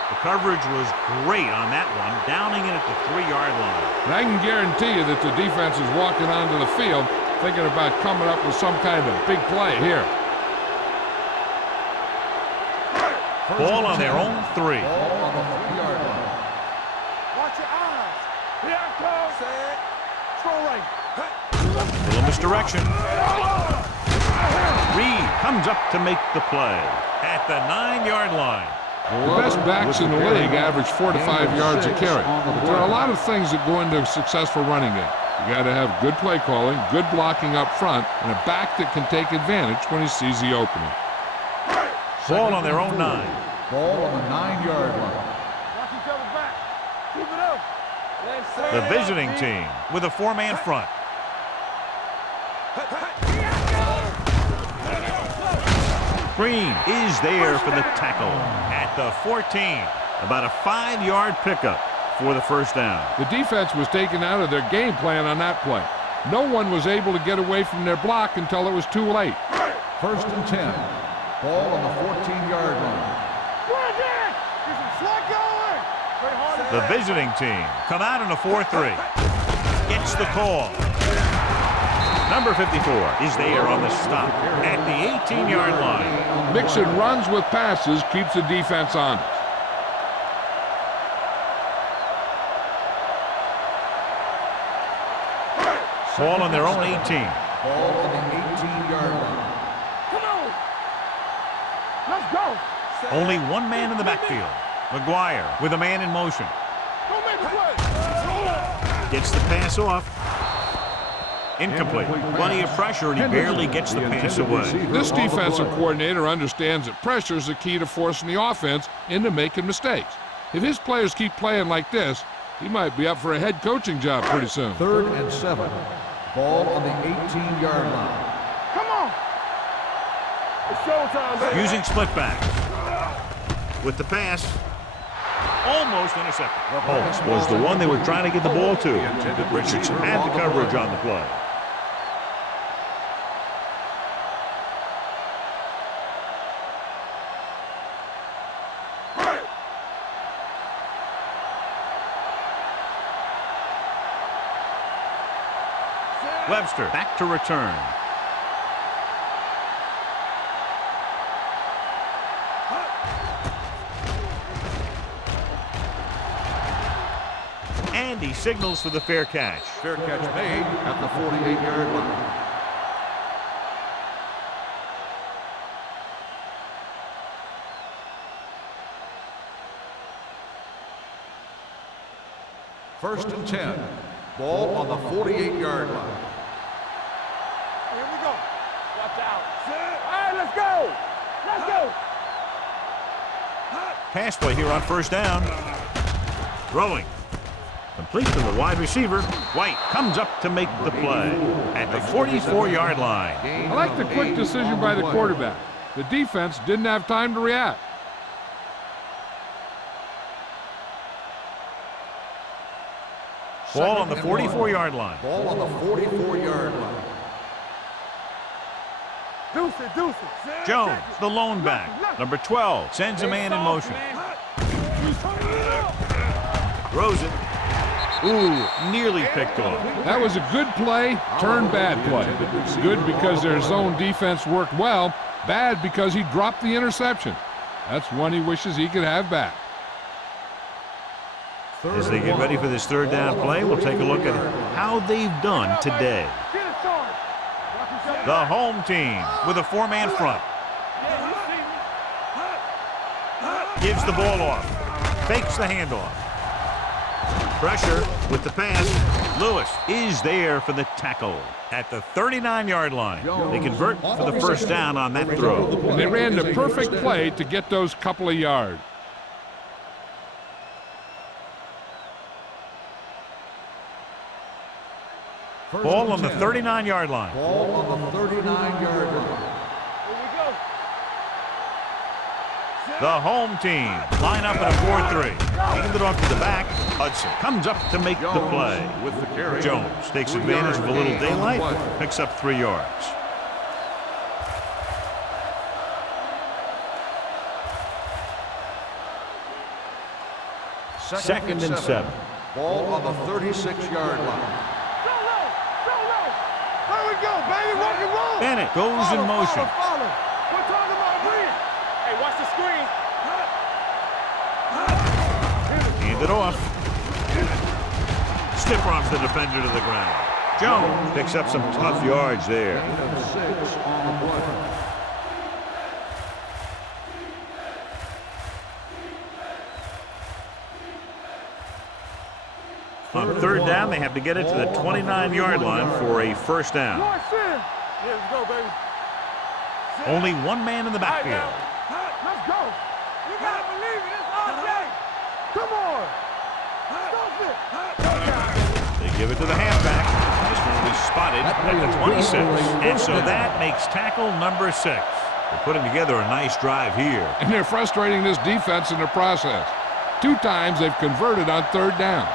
The coverage was great on that one, downing it at the 3-yard line. And I can guarantee you that the defense is walking onto the field thinking about coming up with some kind of big play here. Ball on their own 3. Ball on the 3-yard line. Watch your eyes. Here I come. Throw right. Little misdirection. Reed comes up to make the play at the 9-yard line. The best backs in the league average 4 to 5 yards a carry. But there are a lot of things that go into a successful running game. You got to have good play calling, good blocking up front, and a back that can take advantage when he sees the opening. Ball on their own 9. Ball on the 9-yard line. Watch each other back. Keep it up. The visiting team with a 4-man front. screen is there for the tackle at the 14. About a 5-yard pickup for the first down. The defense was taken out of their game plan on that play. No one was able to get away from their block until it was too late. 1st and 10. Ball on the 14-yard line. The visiting team come out in a 4-3. Gets the call. Number 54 is there on the stop at the 18-yard line. Mixing runs with passes keeps the defense honest. Ball on their own 18. Ball on the 18-yard line. Come on. Let's go. Only one man in the backfield. McGuire with a man in motion. Don't make a play. Gets the pass off. Incomplete. Plenty of pressure, and he barely gets the pass away. This defensive coordinator understands that pressure is the key to forcing the offense into making mistakes. If his players keep playing like this, he might be up for a head coaching job pretty soon. 3rd and 7. Ball on the 18-yard line. Come on. It's showtime, baby. Using split back. With the pass. Almost intercepted. Holtz was the one they were trying to get the ball to. Richardson had the coverage on the play. Webster back to return. And he signals for the fair catch. Fair catch made at the 48-yard line. First and 10. Ball on the 48-yard line. Here we go. Watch out. All right, let's go. Let's go. Pass play here on first down. Throwing. Complete to the wide receiver. White comes up to make the play at the 44-yard line. I like the quick decision by the quarterback. The defense didn't have time to react. Ball on the 44-yard line. Ball on the 44-yard line. Deuce it. Jones, the lone back. Number 12, sends a man in motion. Throws it. Ooh, nearly picked off. That was a good play, turned bad play. Good because their zone defense worked well, bad because he dropped the interception. That's one he wishes he could have back. As they get ready for this third down play, we'll take a look at how they've done today. The home team with a 4-man front. Gives the ball off. Fakes the handoff. Pressure with the pass. Lewis is there for the tackle at the 39-yard line. They convert for the first down on that throw. And they ran the perfect play to get those couple of yards. Ball on the 39-yard line. Ball on the 39-yard line. The home team line up in a 4-3. Hand it off to the back. Hudson comes up to make the play. With the carry. Jones takes advantage of a little daylight, picks up 3 yards. Second and 7. Ball on the 36-yard line. There we go, baby. Rock and roll. Bennett goes in motion. Follow. We're talking about win. Hey, watch the screen. Hand it off. Stiff arms the defender to the ground. Jones picks up some tough yards there. Gain of 6 on the play. On third down, they have to get it to the 29-yard line for a first down. Yeah, let's go, baby. Only one man in the backfield. Let's go. You gotta believe it. It's all day. Come on. Stop it. They give it to the halfback. This one will be spotted at the 26. And so that makes tackle number 6. They're putting together a nice drive here. And they're frustrating this defense in the process. 2 times they've converted on 3rd down.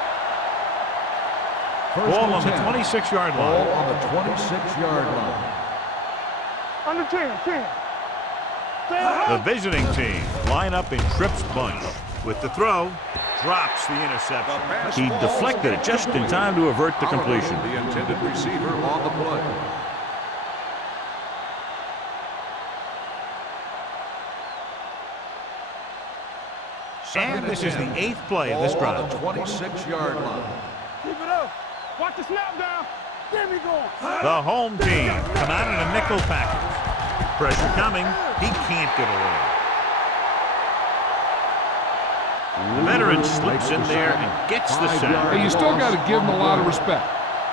Ball on the 26-yard line. Ball on the 26-yard line. Under 10. The visiting team line up in Tripp's bunch. With the throw, drops the interception. He deflected it just in time to avert the completion. The intended receiver on the play. And this is the 8th play of this Ball drive. on the 26-yard line. Keep it up. Watch the snap down. There we go. The home team come out in a nickel package. Pressure coming. He can't get away. The veteran slips in there and gets the sack. Hey, you still got to give him a lot of respect.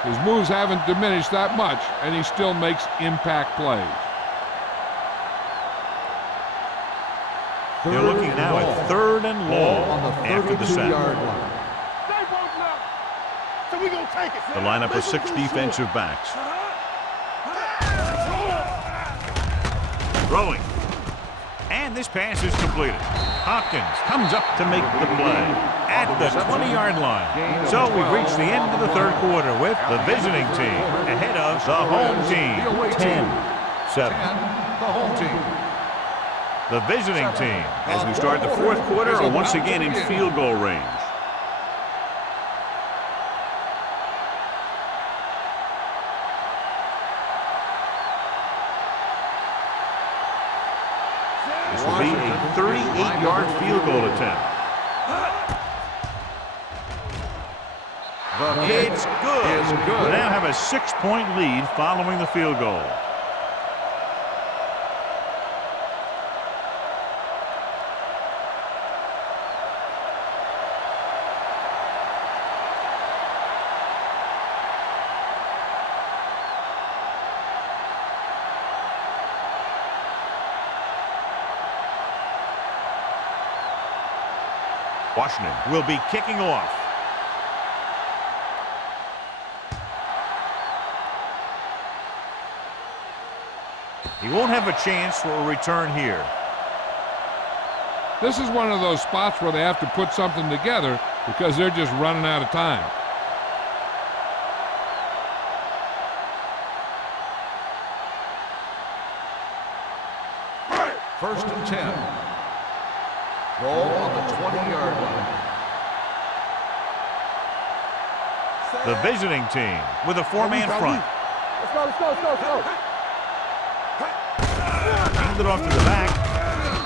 His moves haven't diminished that much, and he still makes impact plays. They're looking now at 3rd and long after the sack. Stay both up. So we gonna take it. The lineup of 6 defensive backs. Throwing. And this pass is completed. Hopkins comes up to make the play at the 20-yard line. So we've reached the end of the 3rd quarter with the visiting team ahead of the home team. 10-7. The home team. The visiting team, As we start the 4th quarter, are once again in field goal range. this will be a 38-yard field goal attempt. It's good. We now have a 6-point lead following the field goal. Washington will be kicking off. He won't have a chance for a return here. This is one of those spots where they have to put something together because they're just running out of time. First and 10. Ball on the 20-yard line. The visiting team with a 4-man front. Let's go. Hand it off to the back.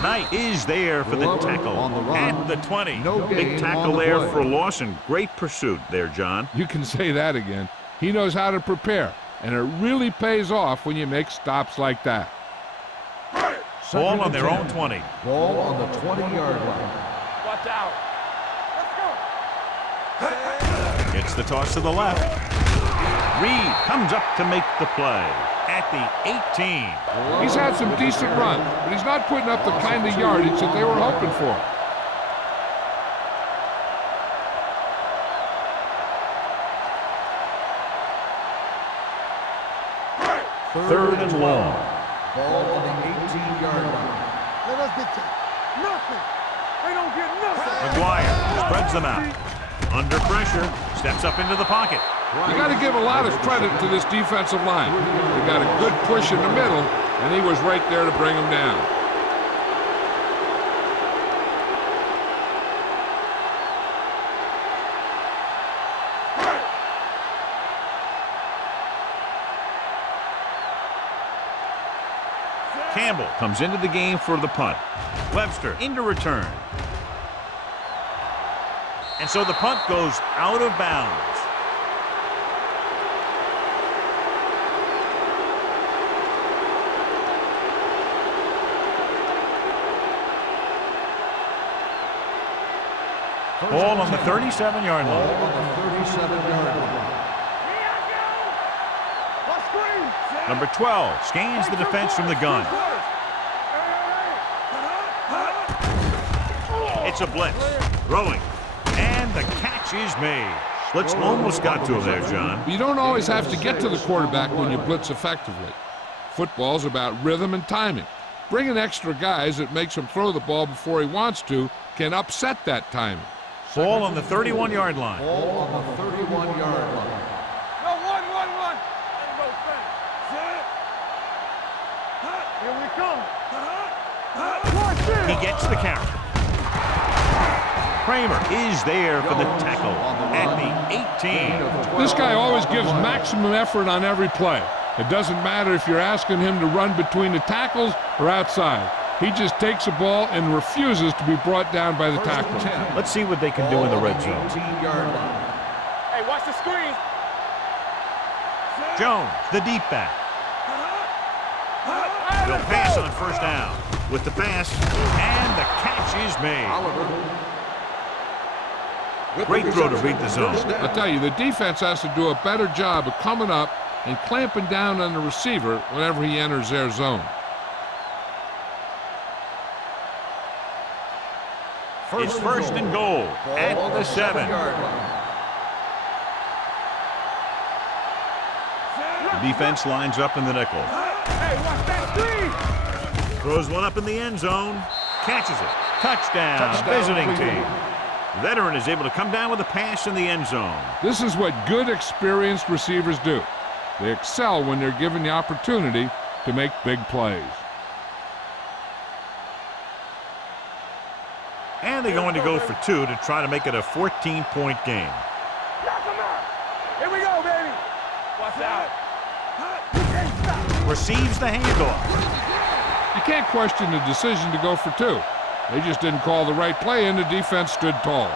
Knight is there for the tackle at the 20. Big tackle there for a loss and great pursuit there, John. You can say that again. He knows how to prepare, and it really pays off when you make stops like that. Ball on their own 20. Ball on the 20-yard line. Watch out. Let's go. It's the toss to the left. Reed comes up to make the play at the 18. He's had some decent runs, but he's not putting up the kind of yardage that they were hoping for. Third and long. Ball on the 18-yard line. Let us get nothing. They don't get nothing. McGuire spreads them out. Under pressure, steps up into the pocket. You got to give a lot of credit to this defensive line. They got a good push in the middle, and he was right there to bring him down. Campbell comes into the game for the punt. Webster into return. And so the punt goes out of bounds. Ball on the 37-yard line. Ball on the 37-yard line. Number 12 scans the defense from the gun. It's a blitz. Throwing. And the catch is made. Blitz almost got to him there, John. You don't always have to get to the quarterback when you blitz effectively. Football's about rhythm and timing. Bringing extra guys that makes him throw the ball before he wants to can upset that timing. Ball on the 31-yard line. Ball on the 31-yard line. No, one. And go fast. Here we come. He gets the carry. Kramer is there for the tackle at the 18. This guy always gives maximum effort on every play. It doesn't matter if you're asking him to run between the tackles or outside. He just takes the ball and refuses to be brought down by the tackler. Let's see what they can do in the red zone. Hey, watch the screen. Jones, the deep back. They'll pass on first down. With the pass, and the catch is made. Great throw to beat the zone. I tell you, the defense has to do a better job of coming up and clamping down on the receiver whenever he enters their zone. It's first and goal at the 7. The defense lines up in the nickel. Hey, watch that screen. Throws one up in the end zone. Catches it. Touchdown, visiting team. Veteran is able to come down with a pass in the end zone. This is what good, experienced receivers do. They excel when they're given the opportunity to make big plays. And they're going to go for 2 to try to make it a 14-point game. Knock him out. Here we go, baby. Watch out. You can't stop. Receives the handoff. You can't question the decision to go for 2. They just didn't call the right play, and the defense stood tall.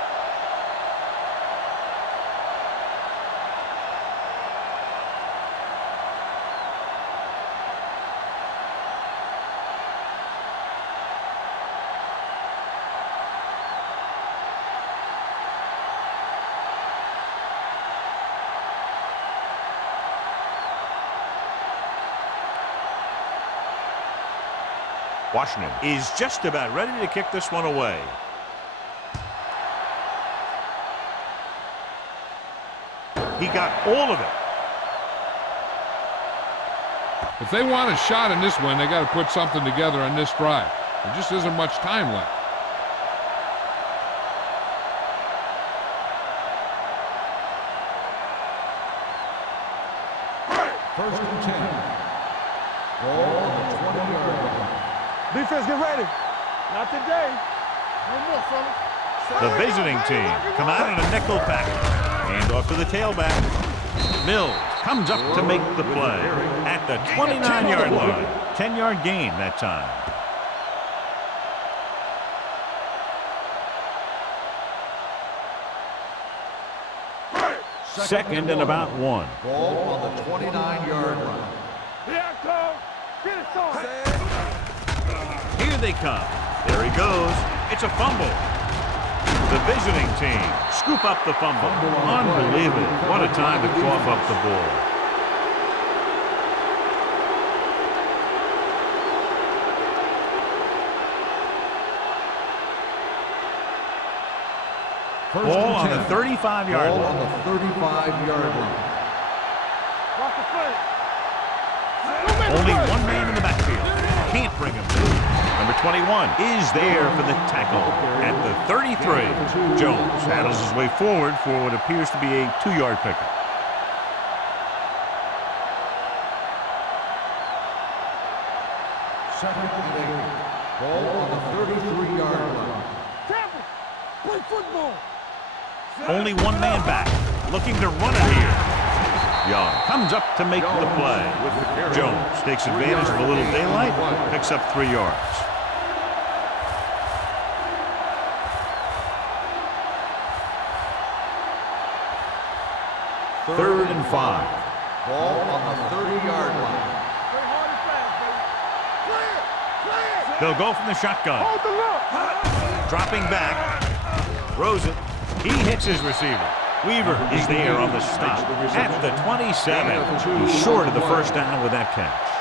Washington is just about ready to kick this one away. He got all of it. If they want a shot in this one, they got to put something together on this drive. There just isn't much time left. First and 10. Ball on the 20-yard line. Defense, get ready. Not today. No more, fellas. The visiting team come out in a nickel package. Hand off to the tailback. Mills comes up to make the play at the 29-yard line. 10-yard gain that time. Second and about 1. Ball on the 29-yard line. Here it comes. Get it, son. Here they come. There he goes. It's a fumble. The visiting team scoop up the fumble. Unbelievable. What a time to cough up the ball. Ball on the 35-yard Ball line. on the 35-yard line. Watch the play. Only one man in the backfield. Can't bring him down. Number 21 is there for the tackle at the 33. Jones paddles his way forward for what appears to be a 2-yard pickup. Second and 8. Ball on the 33-yard line. Tampa, play football. Only one man back, looking to run it here. Young comes up to make the play. Jones takes advantage of a little daylight, picks up 3 yards. Third and 5. Ball on the 30-yard line. Play hard and fast, baby. Play it. Play it. They'll go from the shotgun. Hold the look. Dropping back. Throws it. He hits his receiver. Weaver is there on the stop at the 27. He's short of the first down with that catch.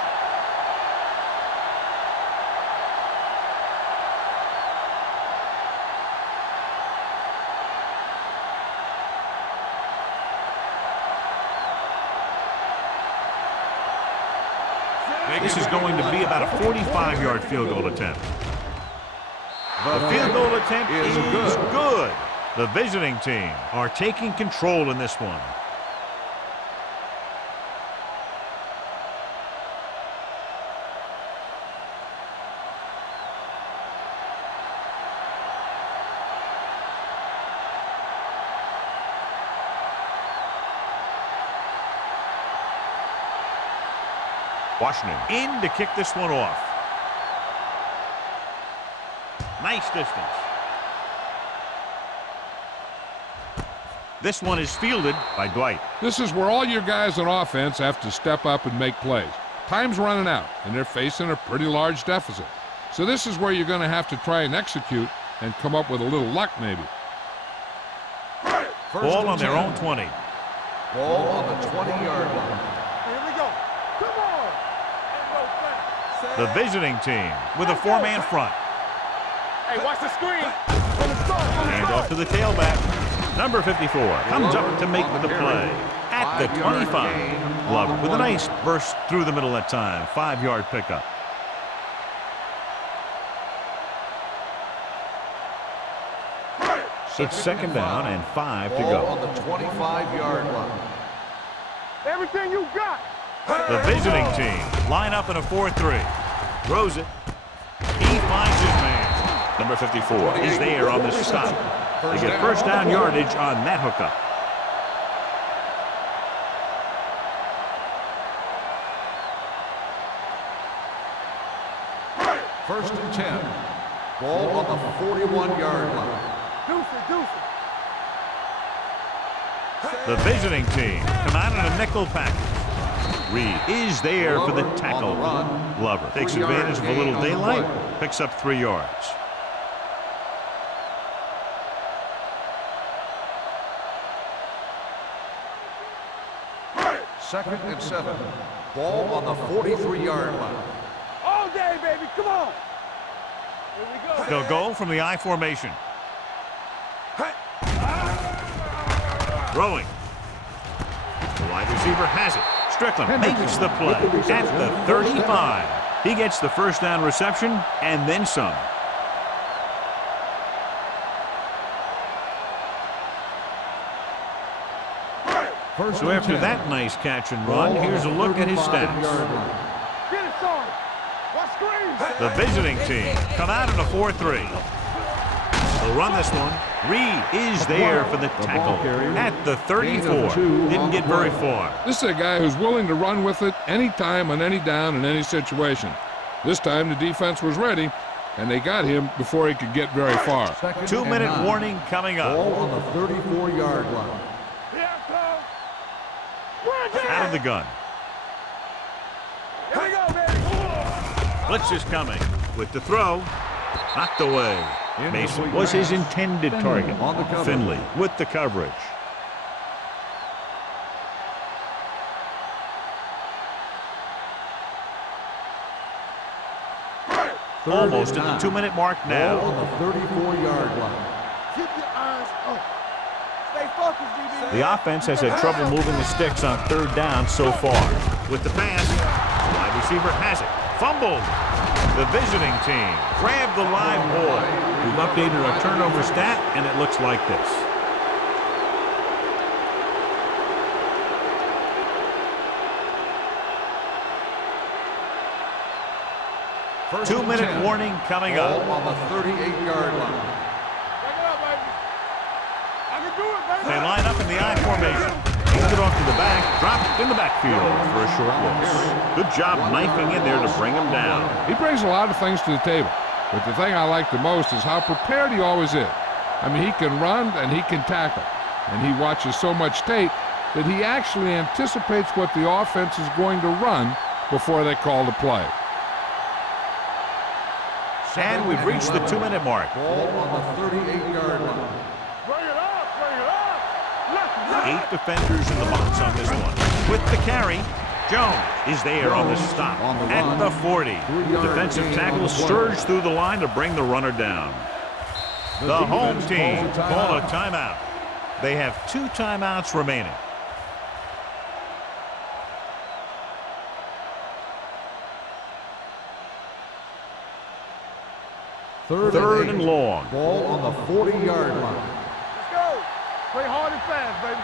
This is going to be about a 45-yard field goal attempt. The field goal attempt is good. The visiting team are taking control in this one. Washington in to kick this one off. Nice distance. This one is fielded by Dwight. This is where all your guys on offense have to step up and make plays. Time's running out, and they're facing a pretty large deficit. So this is where you're going to have to try and execute and come up with a little luck maybe. Ball on their own 20. Ball on the 20-yard line. Here we go. Come on. The visiting team with a four-man front. Hey, watch the screen. Hand off to the tailback. Number 54 comes up to make the play at the 25. Love with a nice burst through the middle that time. 5-yard pickup. It's second down and 5 to Ball go. on the 25-yard line. Everything you got. The visiting team line up in a 4-3. Throws it. He finds his man. Number 54 is there on the stop. They get first down yardage on that hookup. First and 10. Ball on the 41-yard line. Deuce it. The visiting team come out in a nickel package. Reed is there for the tackle. Glover takes advantage of a little daylight, picks up 3 yards. Second and 7. Ball on the 43-yard line. All day, baby. Come on. Here we go. They'll go from the I formation. Throwing. The wide receiver has it. Strickland makes the play at the 35. He gets the first down reception and then some. So after that nice catch and run, here's a look at his stats. Get it, son. Watch screen. The visiting team come out in a 4-3. They'll run this one. Reed is there for the tackle at the 34. Didn't get very far. This is a guy who's willing to run with it anytime, on any down, in any situation. This time the defense was ready, and they got him before he could get very far. 2-minute warning coming up. Ball on the 34-yard line. Here comes. Out of the gun. Here we go, baby. Blitz is coming with the throw. Knocked away. Mason was his intended target. Finley with the coverage. Almost at the 2-minute mark now. Ball on the 34-yard line. Keep your eyes up. Stay focused, DB. The offense has had trouble moving the sticks on 3rd down so far. With the pass, the wide receiver has it. Fumbled. The visiting team grabbed the live ball. We've updated our turnover stat, and it looks like this. First 2-minute 10. warning coming Ball up. on the 38-yard line. Back it up, baby. I can do it, baby. They line up in the I formation. Hand it off to the back, dropped in the backfield for a short loss. Good job knifing in there to bring him down. He brings a lot of things to the table, but the thing I like the most is how prepared he always is. I mean, he can run and he can tackle, and he watches so much tape that he actually anticipates what the offense is going to run before they call the play. And we've reached the 2-minute mark. Ball on the 38-yard line. Bring it up, bring it up. Left, 8 defenders in the box on this one. With the carry, Jones is there on the stop at the 40. Defensive tackle surged through the line to bring the runner down. The home team call a timeout. They have 2 timeouts remaining. Third and long. Ball on the 40-yard line. Let's go. Play hard and fast, baby.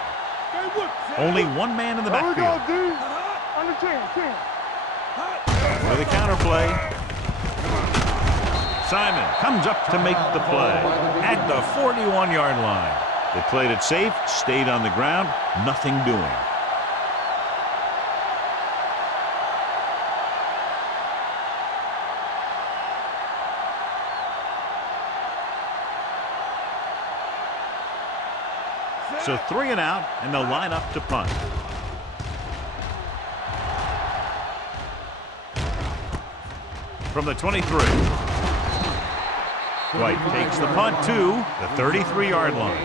Only one man in the There we go, backfield. D. Under 10. With a counterplay. Simon comes up to make the play at the 41-yard line. They played it safe, stayed on the ground, nothing doing. So 3 and out, and they'll line up to punt. From the 23. White takes the punt to the 33-yard line.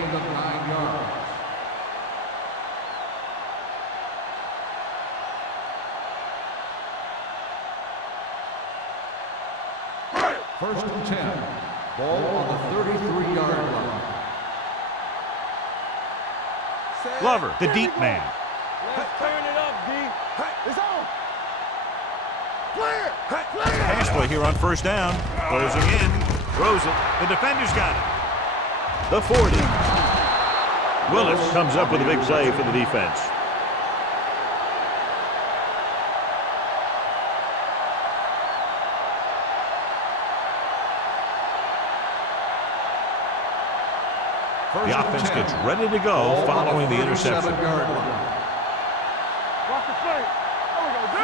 First and 10. Ball on the 33-yard line. Glover, the deep man. Let's turn it up, D. It's on. Clear. Pass play here on first down. Closing in. Throws it. The defender's got it. The 40. Willis comes up with a big play for the defense. The offense gets ready to go following the interception. Watch the play. There we go, D.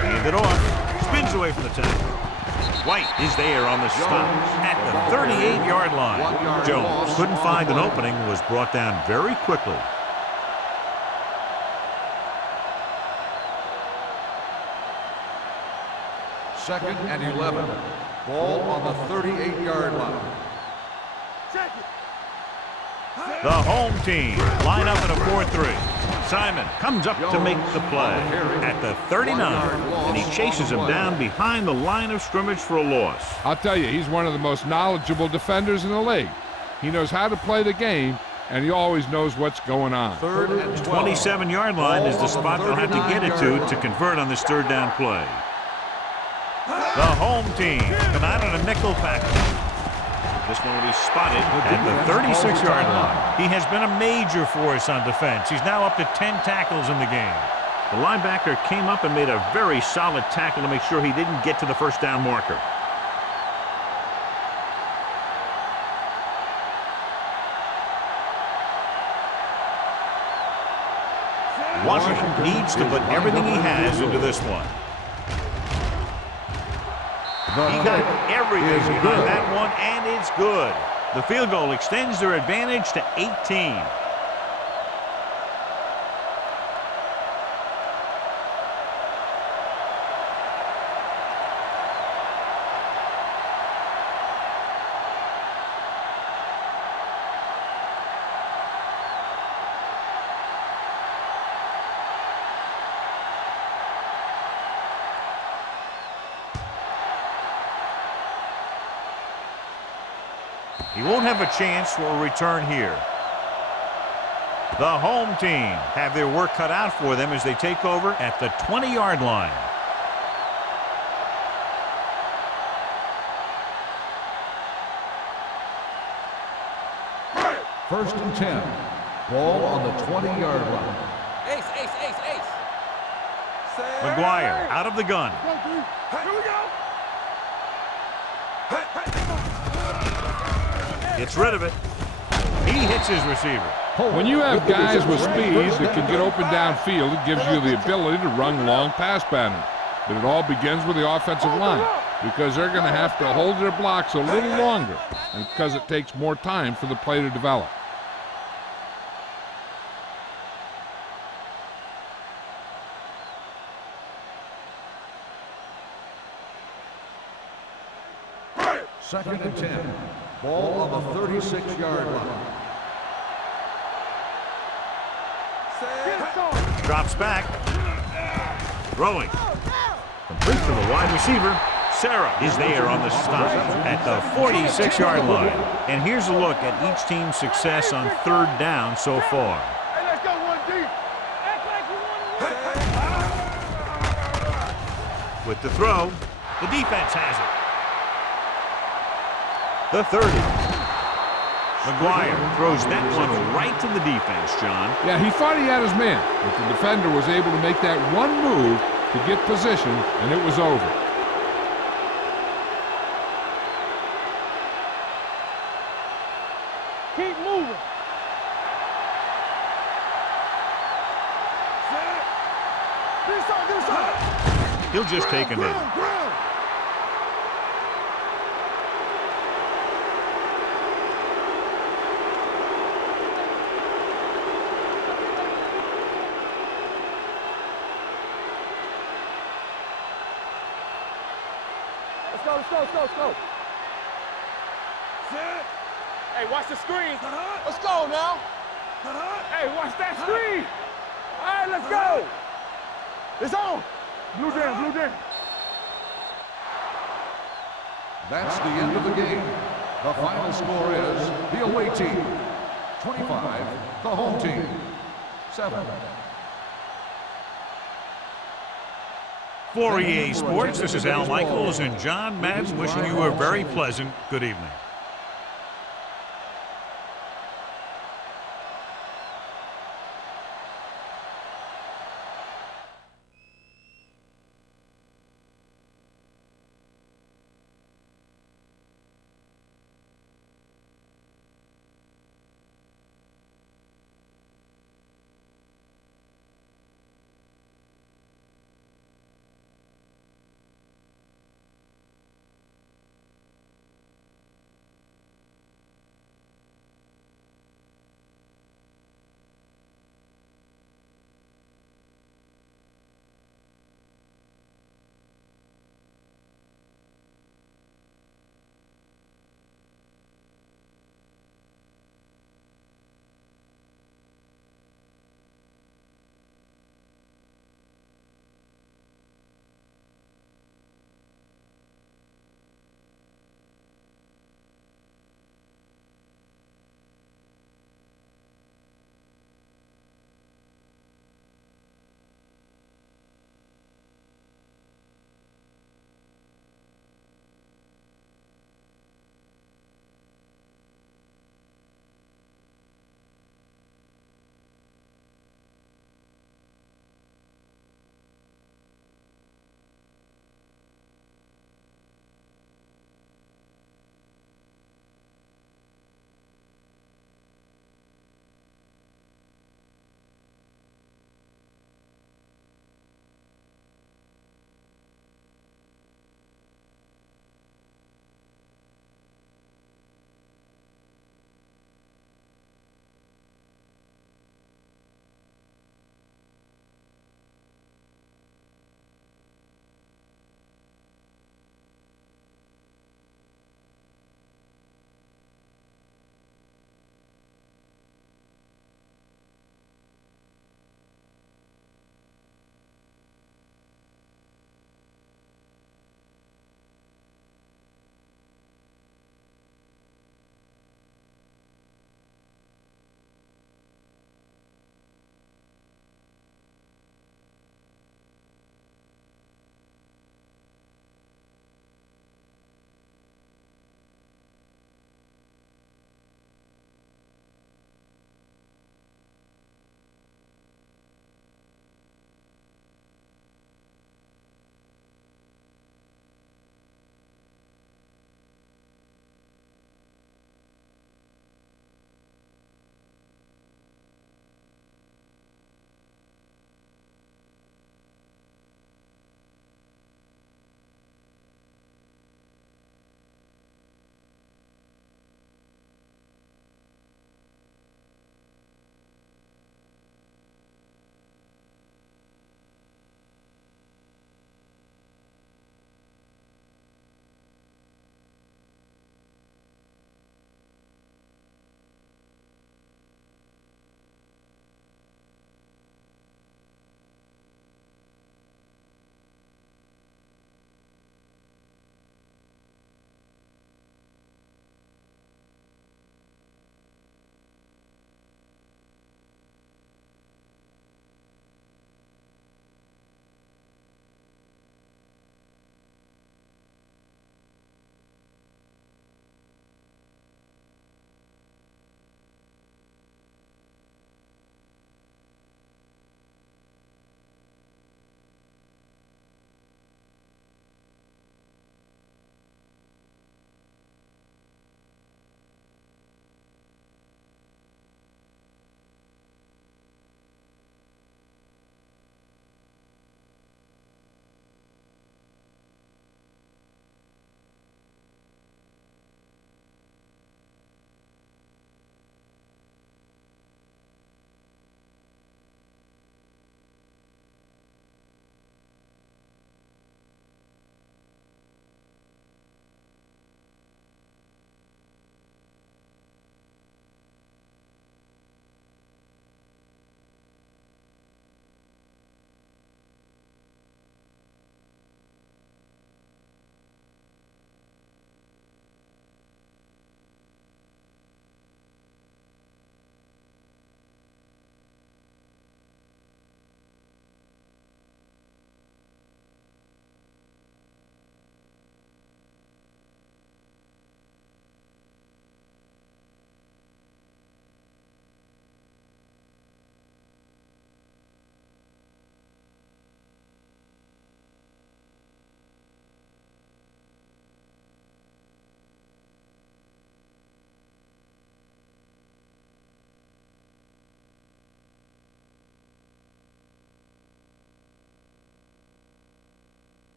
Hand it off. Spins away from the tackle. White is there on the stop at the 38-yard line. Jones couldn't find an opening and was brought down very quickly. Second and 11. Ball on the 38-yard line. Check it. The home team line up in a 4-3. Simon comes up to make the play at the 39, and he chases him down behind the line of scrimmage for a loss. I'll tell you, he's one of the most knowledgeable defenders in the league. He knows how to play the game, and he always knows what's going on. Third and 12. 27-yard line is the spot they'll have to get it to convert on this third down play. The home team come out in a nickel package. This one will be spotted at the 36-yard line. He has been a major force on defense. He's now up to 10 tackles in the game. The linebacker came up and made a very solid tackle to make sure he didn't get to the first down marker. Washington needs to put everything he has into this one. He got everything behind that one, and it's good. The field goal extends their advantage to 18. He won't have a chance for a return here. The home team have their work cut out for them as they take over at the 20-yard line. First and 10. Ball on the 20-yard line. Ace. McGuire out of the gun. Here we go. Gets rid of it. He hits his receiver. When you have guys with speed that can get open downfield, it gives you the ability to run long pass patterns. But it all begins with the offensive line, because they're going to have to hold their blocks a little longer, and because it takes more time for the play to develop. Second and 10. Ball on the 36-yard line. Drops back. Throwing. Complete to the wide receiver. Sarah is there on the stop at the 46-yard line. And here's a look at each team's success on third down so far. Hey, let's go one deep. Act like you want to win. With the throw, the defense has it. the 30. McGuire throws that one right to the defense, John. Yeah, he thought he had his man, but the defender was able to make that one move to get position, and it was over. Keep moving. He'll just take a knee. Let's go. Hey, watch the screen. Let's go now. Hey, watch that screen. All right, let's go. It's on. Blue down. That's the end of the game. The final score is the away team 25, the home team 7. For EA Sports, this is Al Michaels and John Madden wishing you a very pleasant good evening.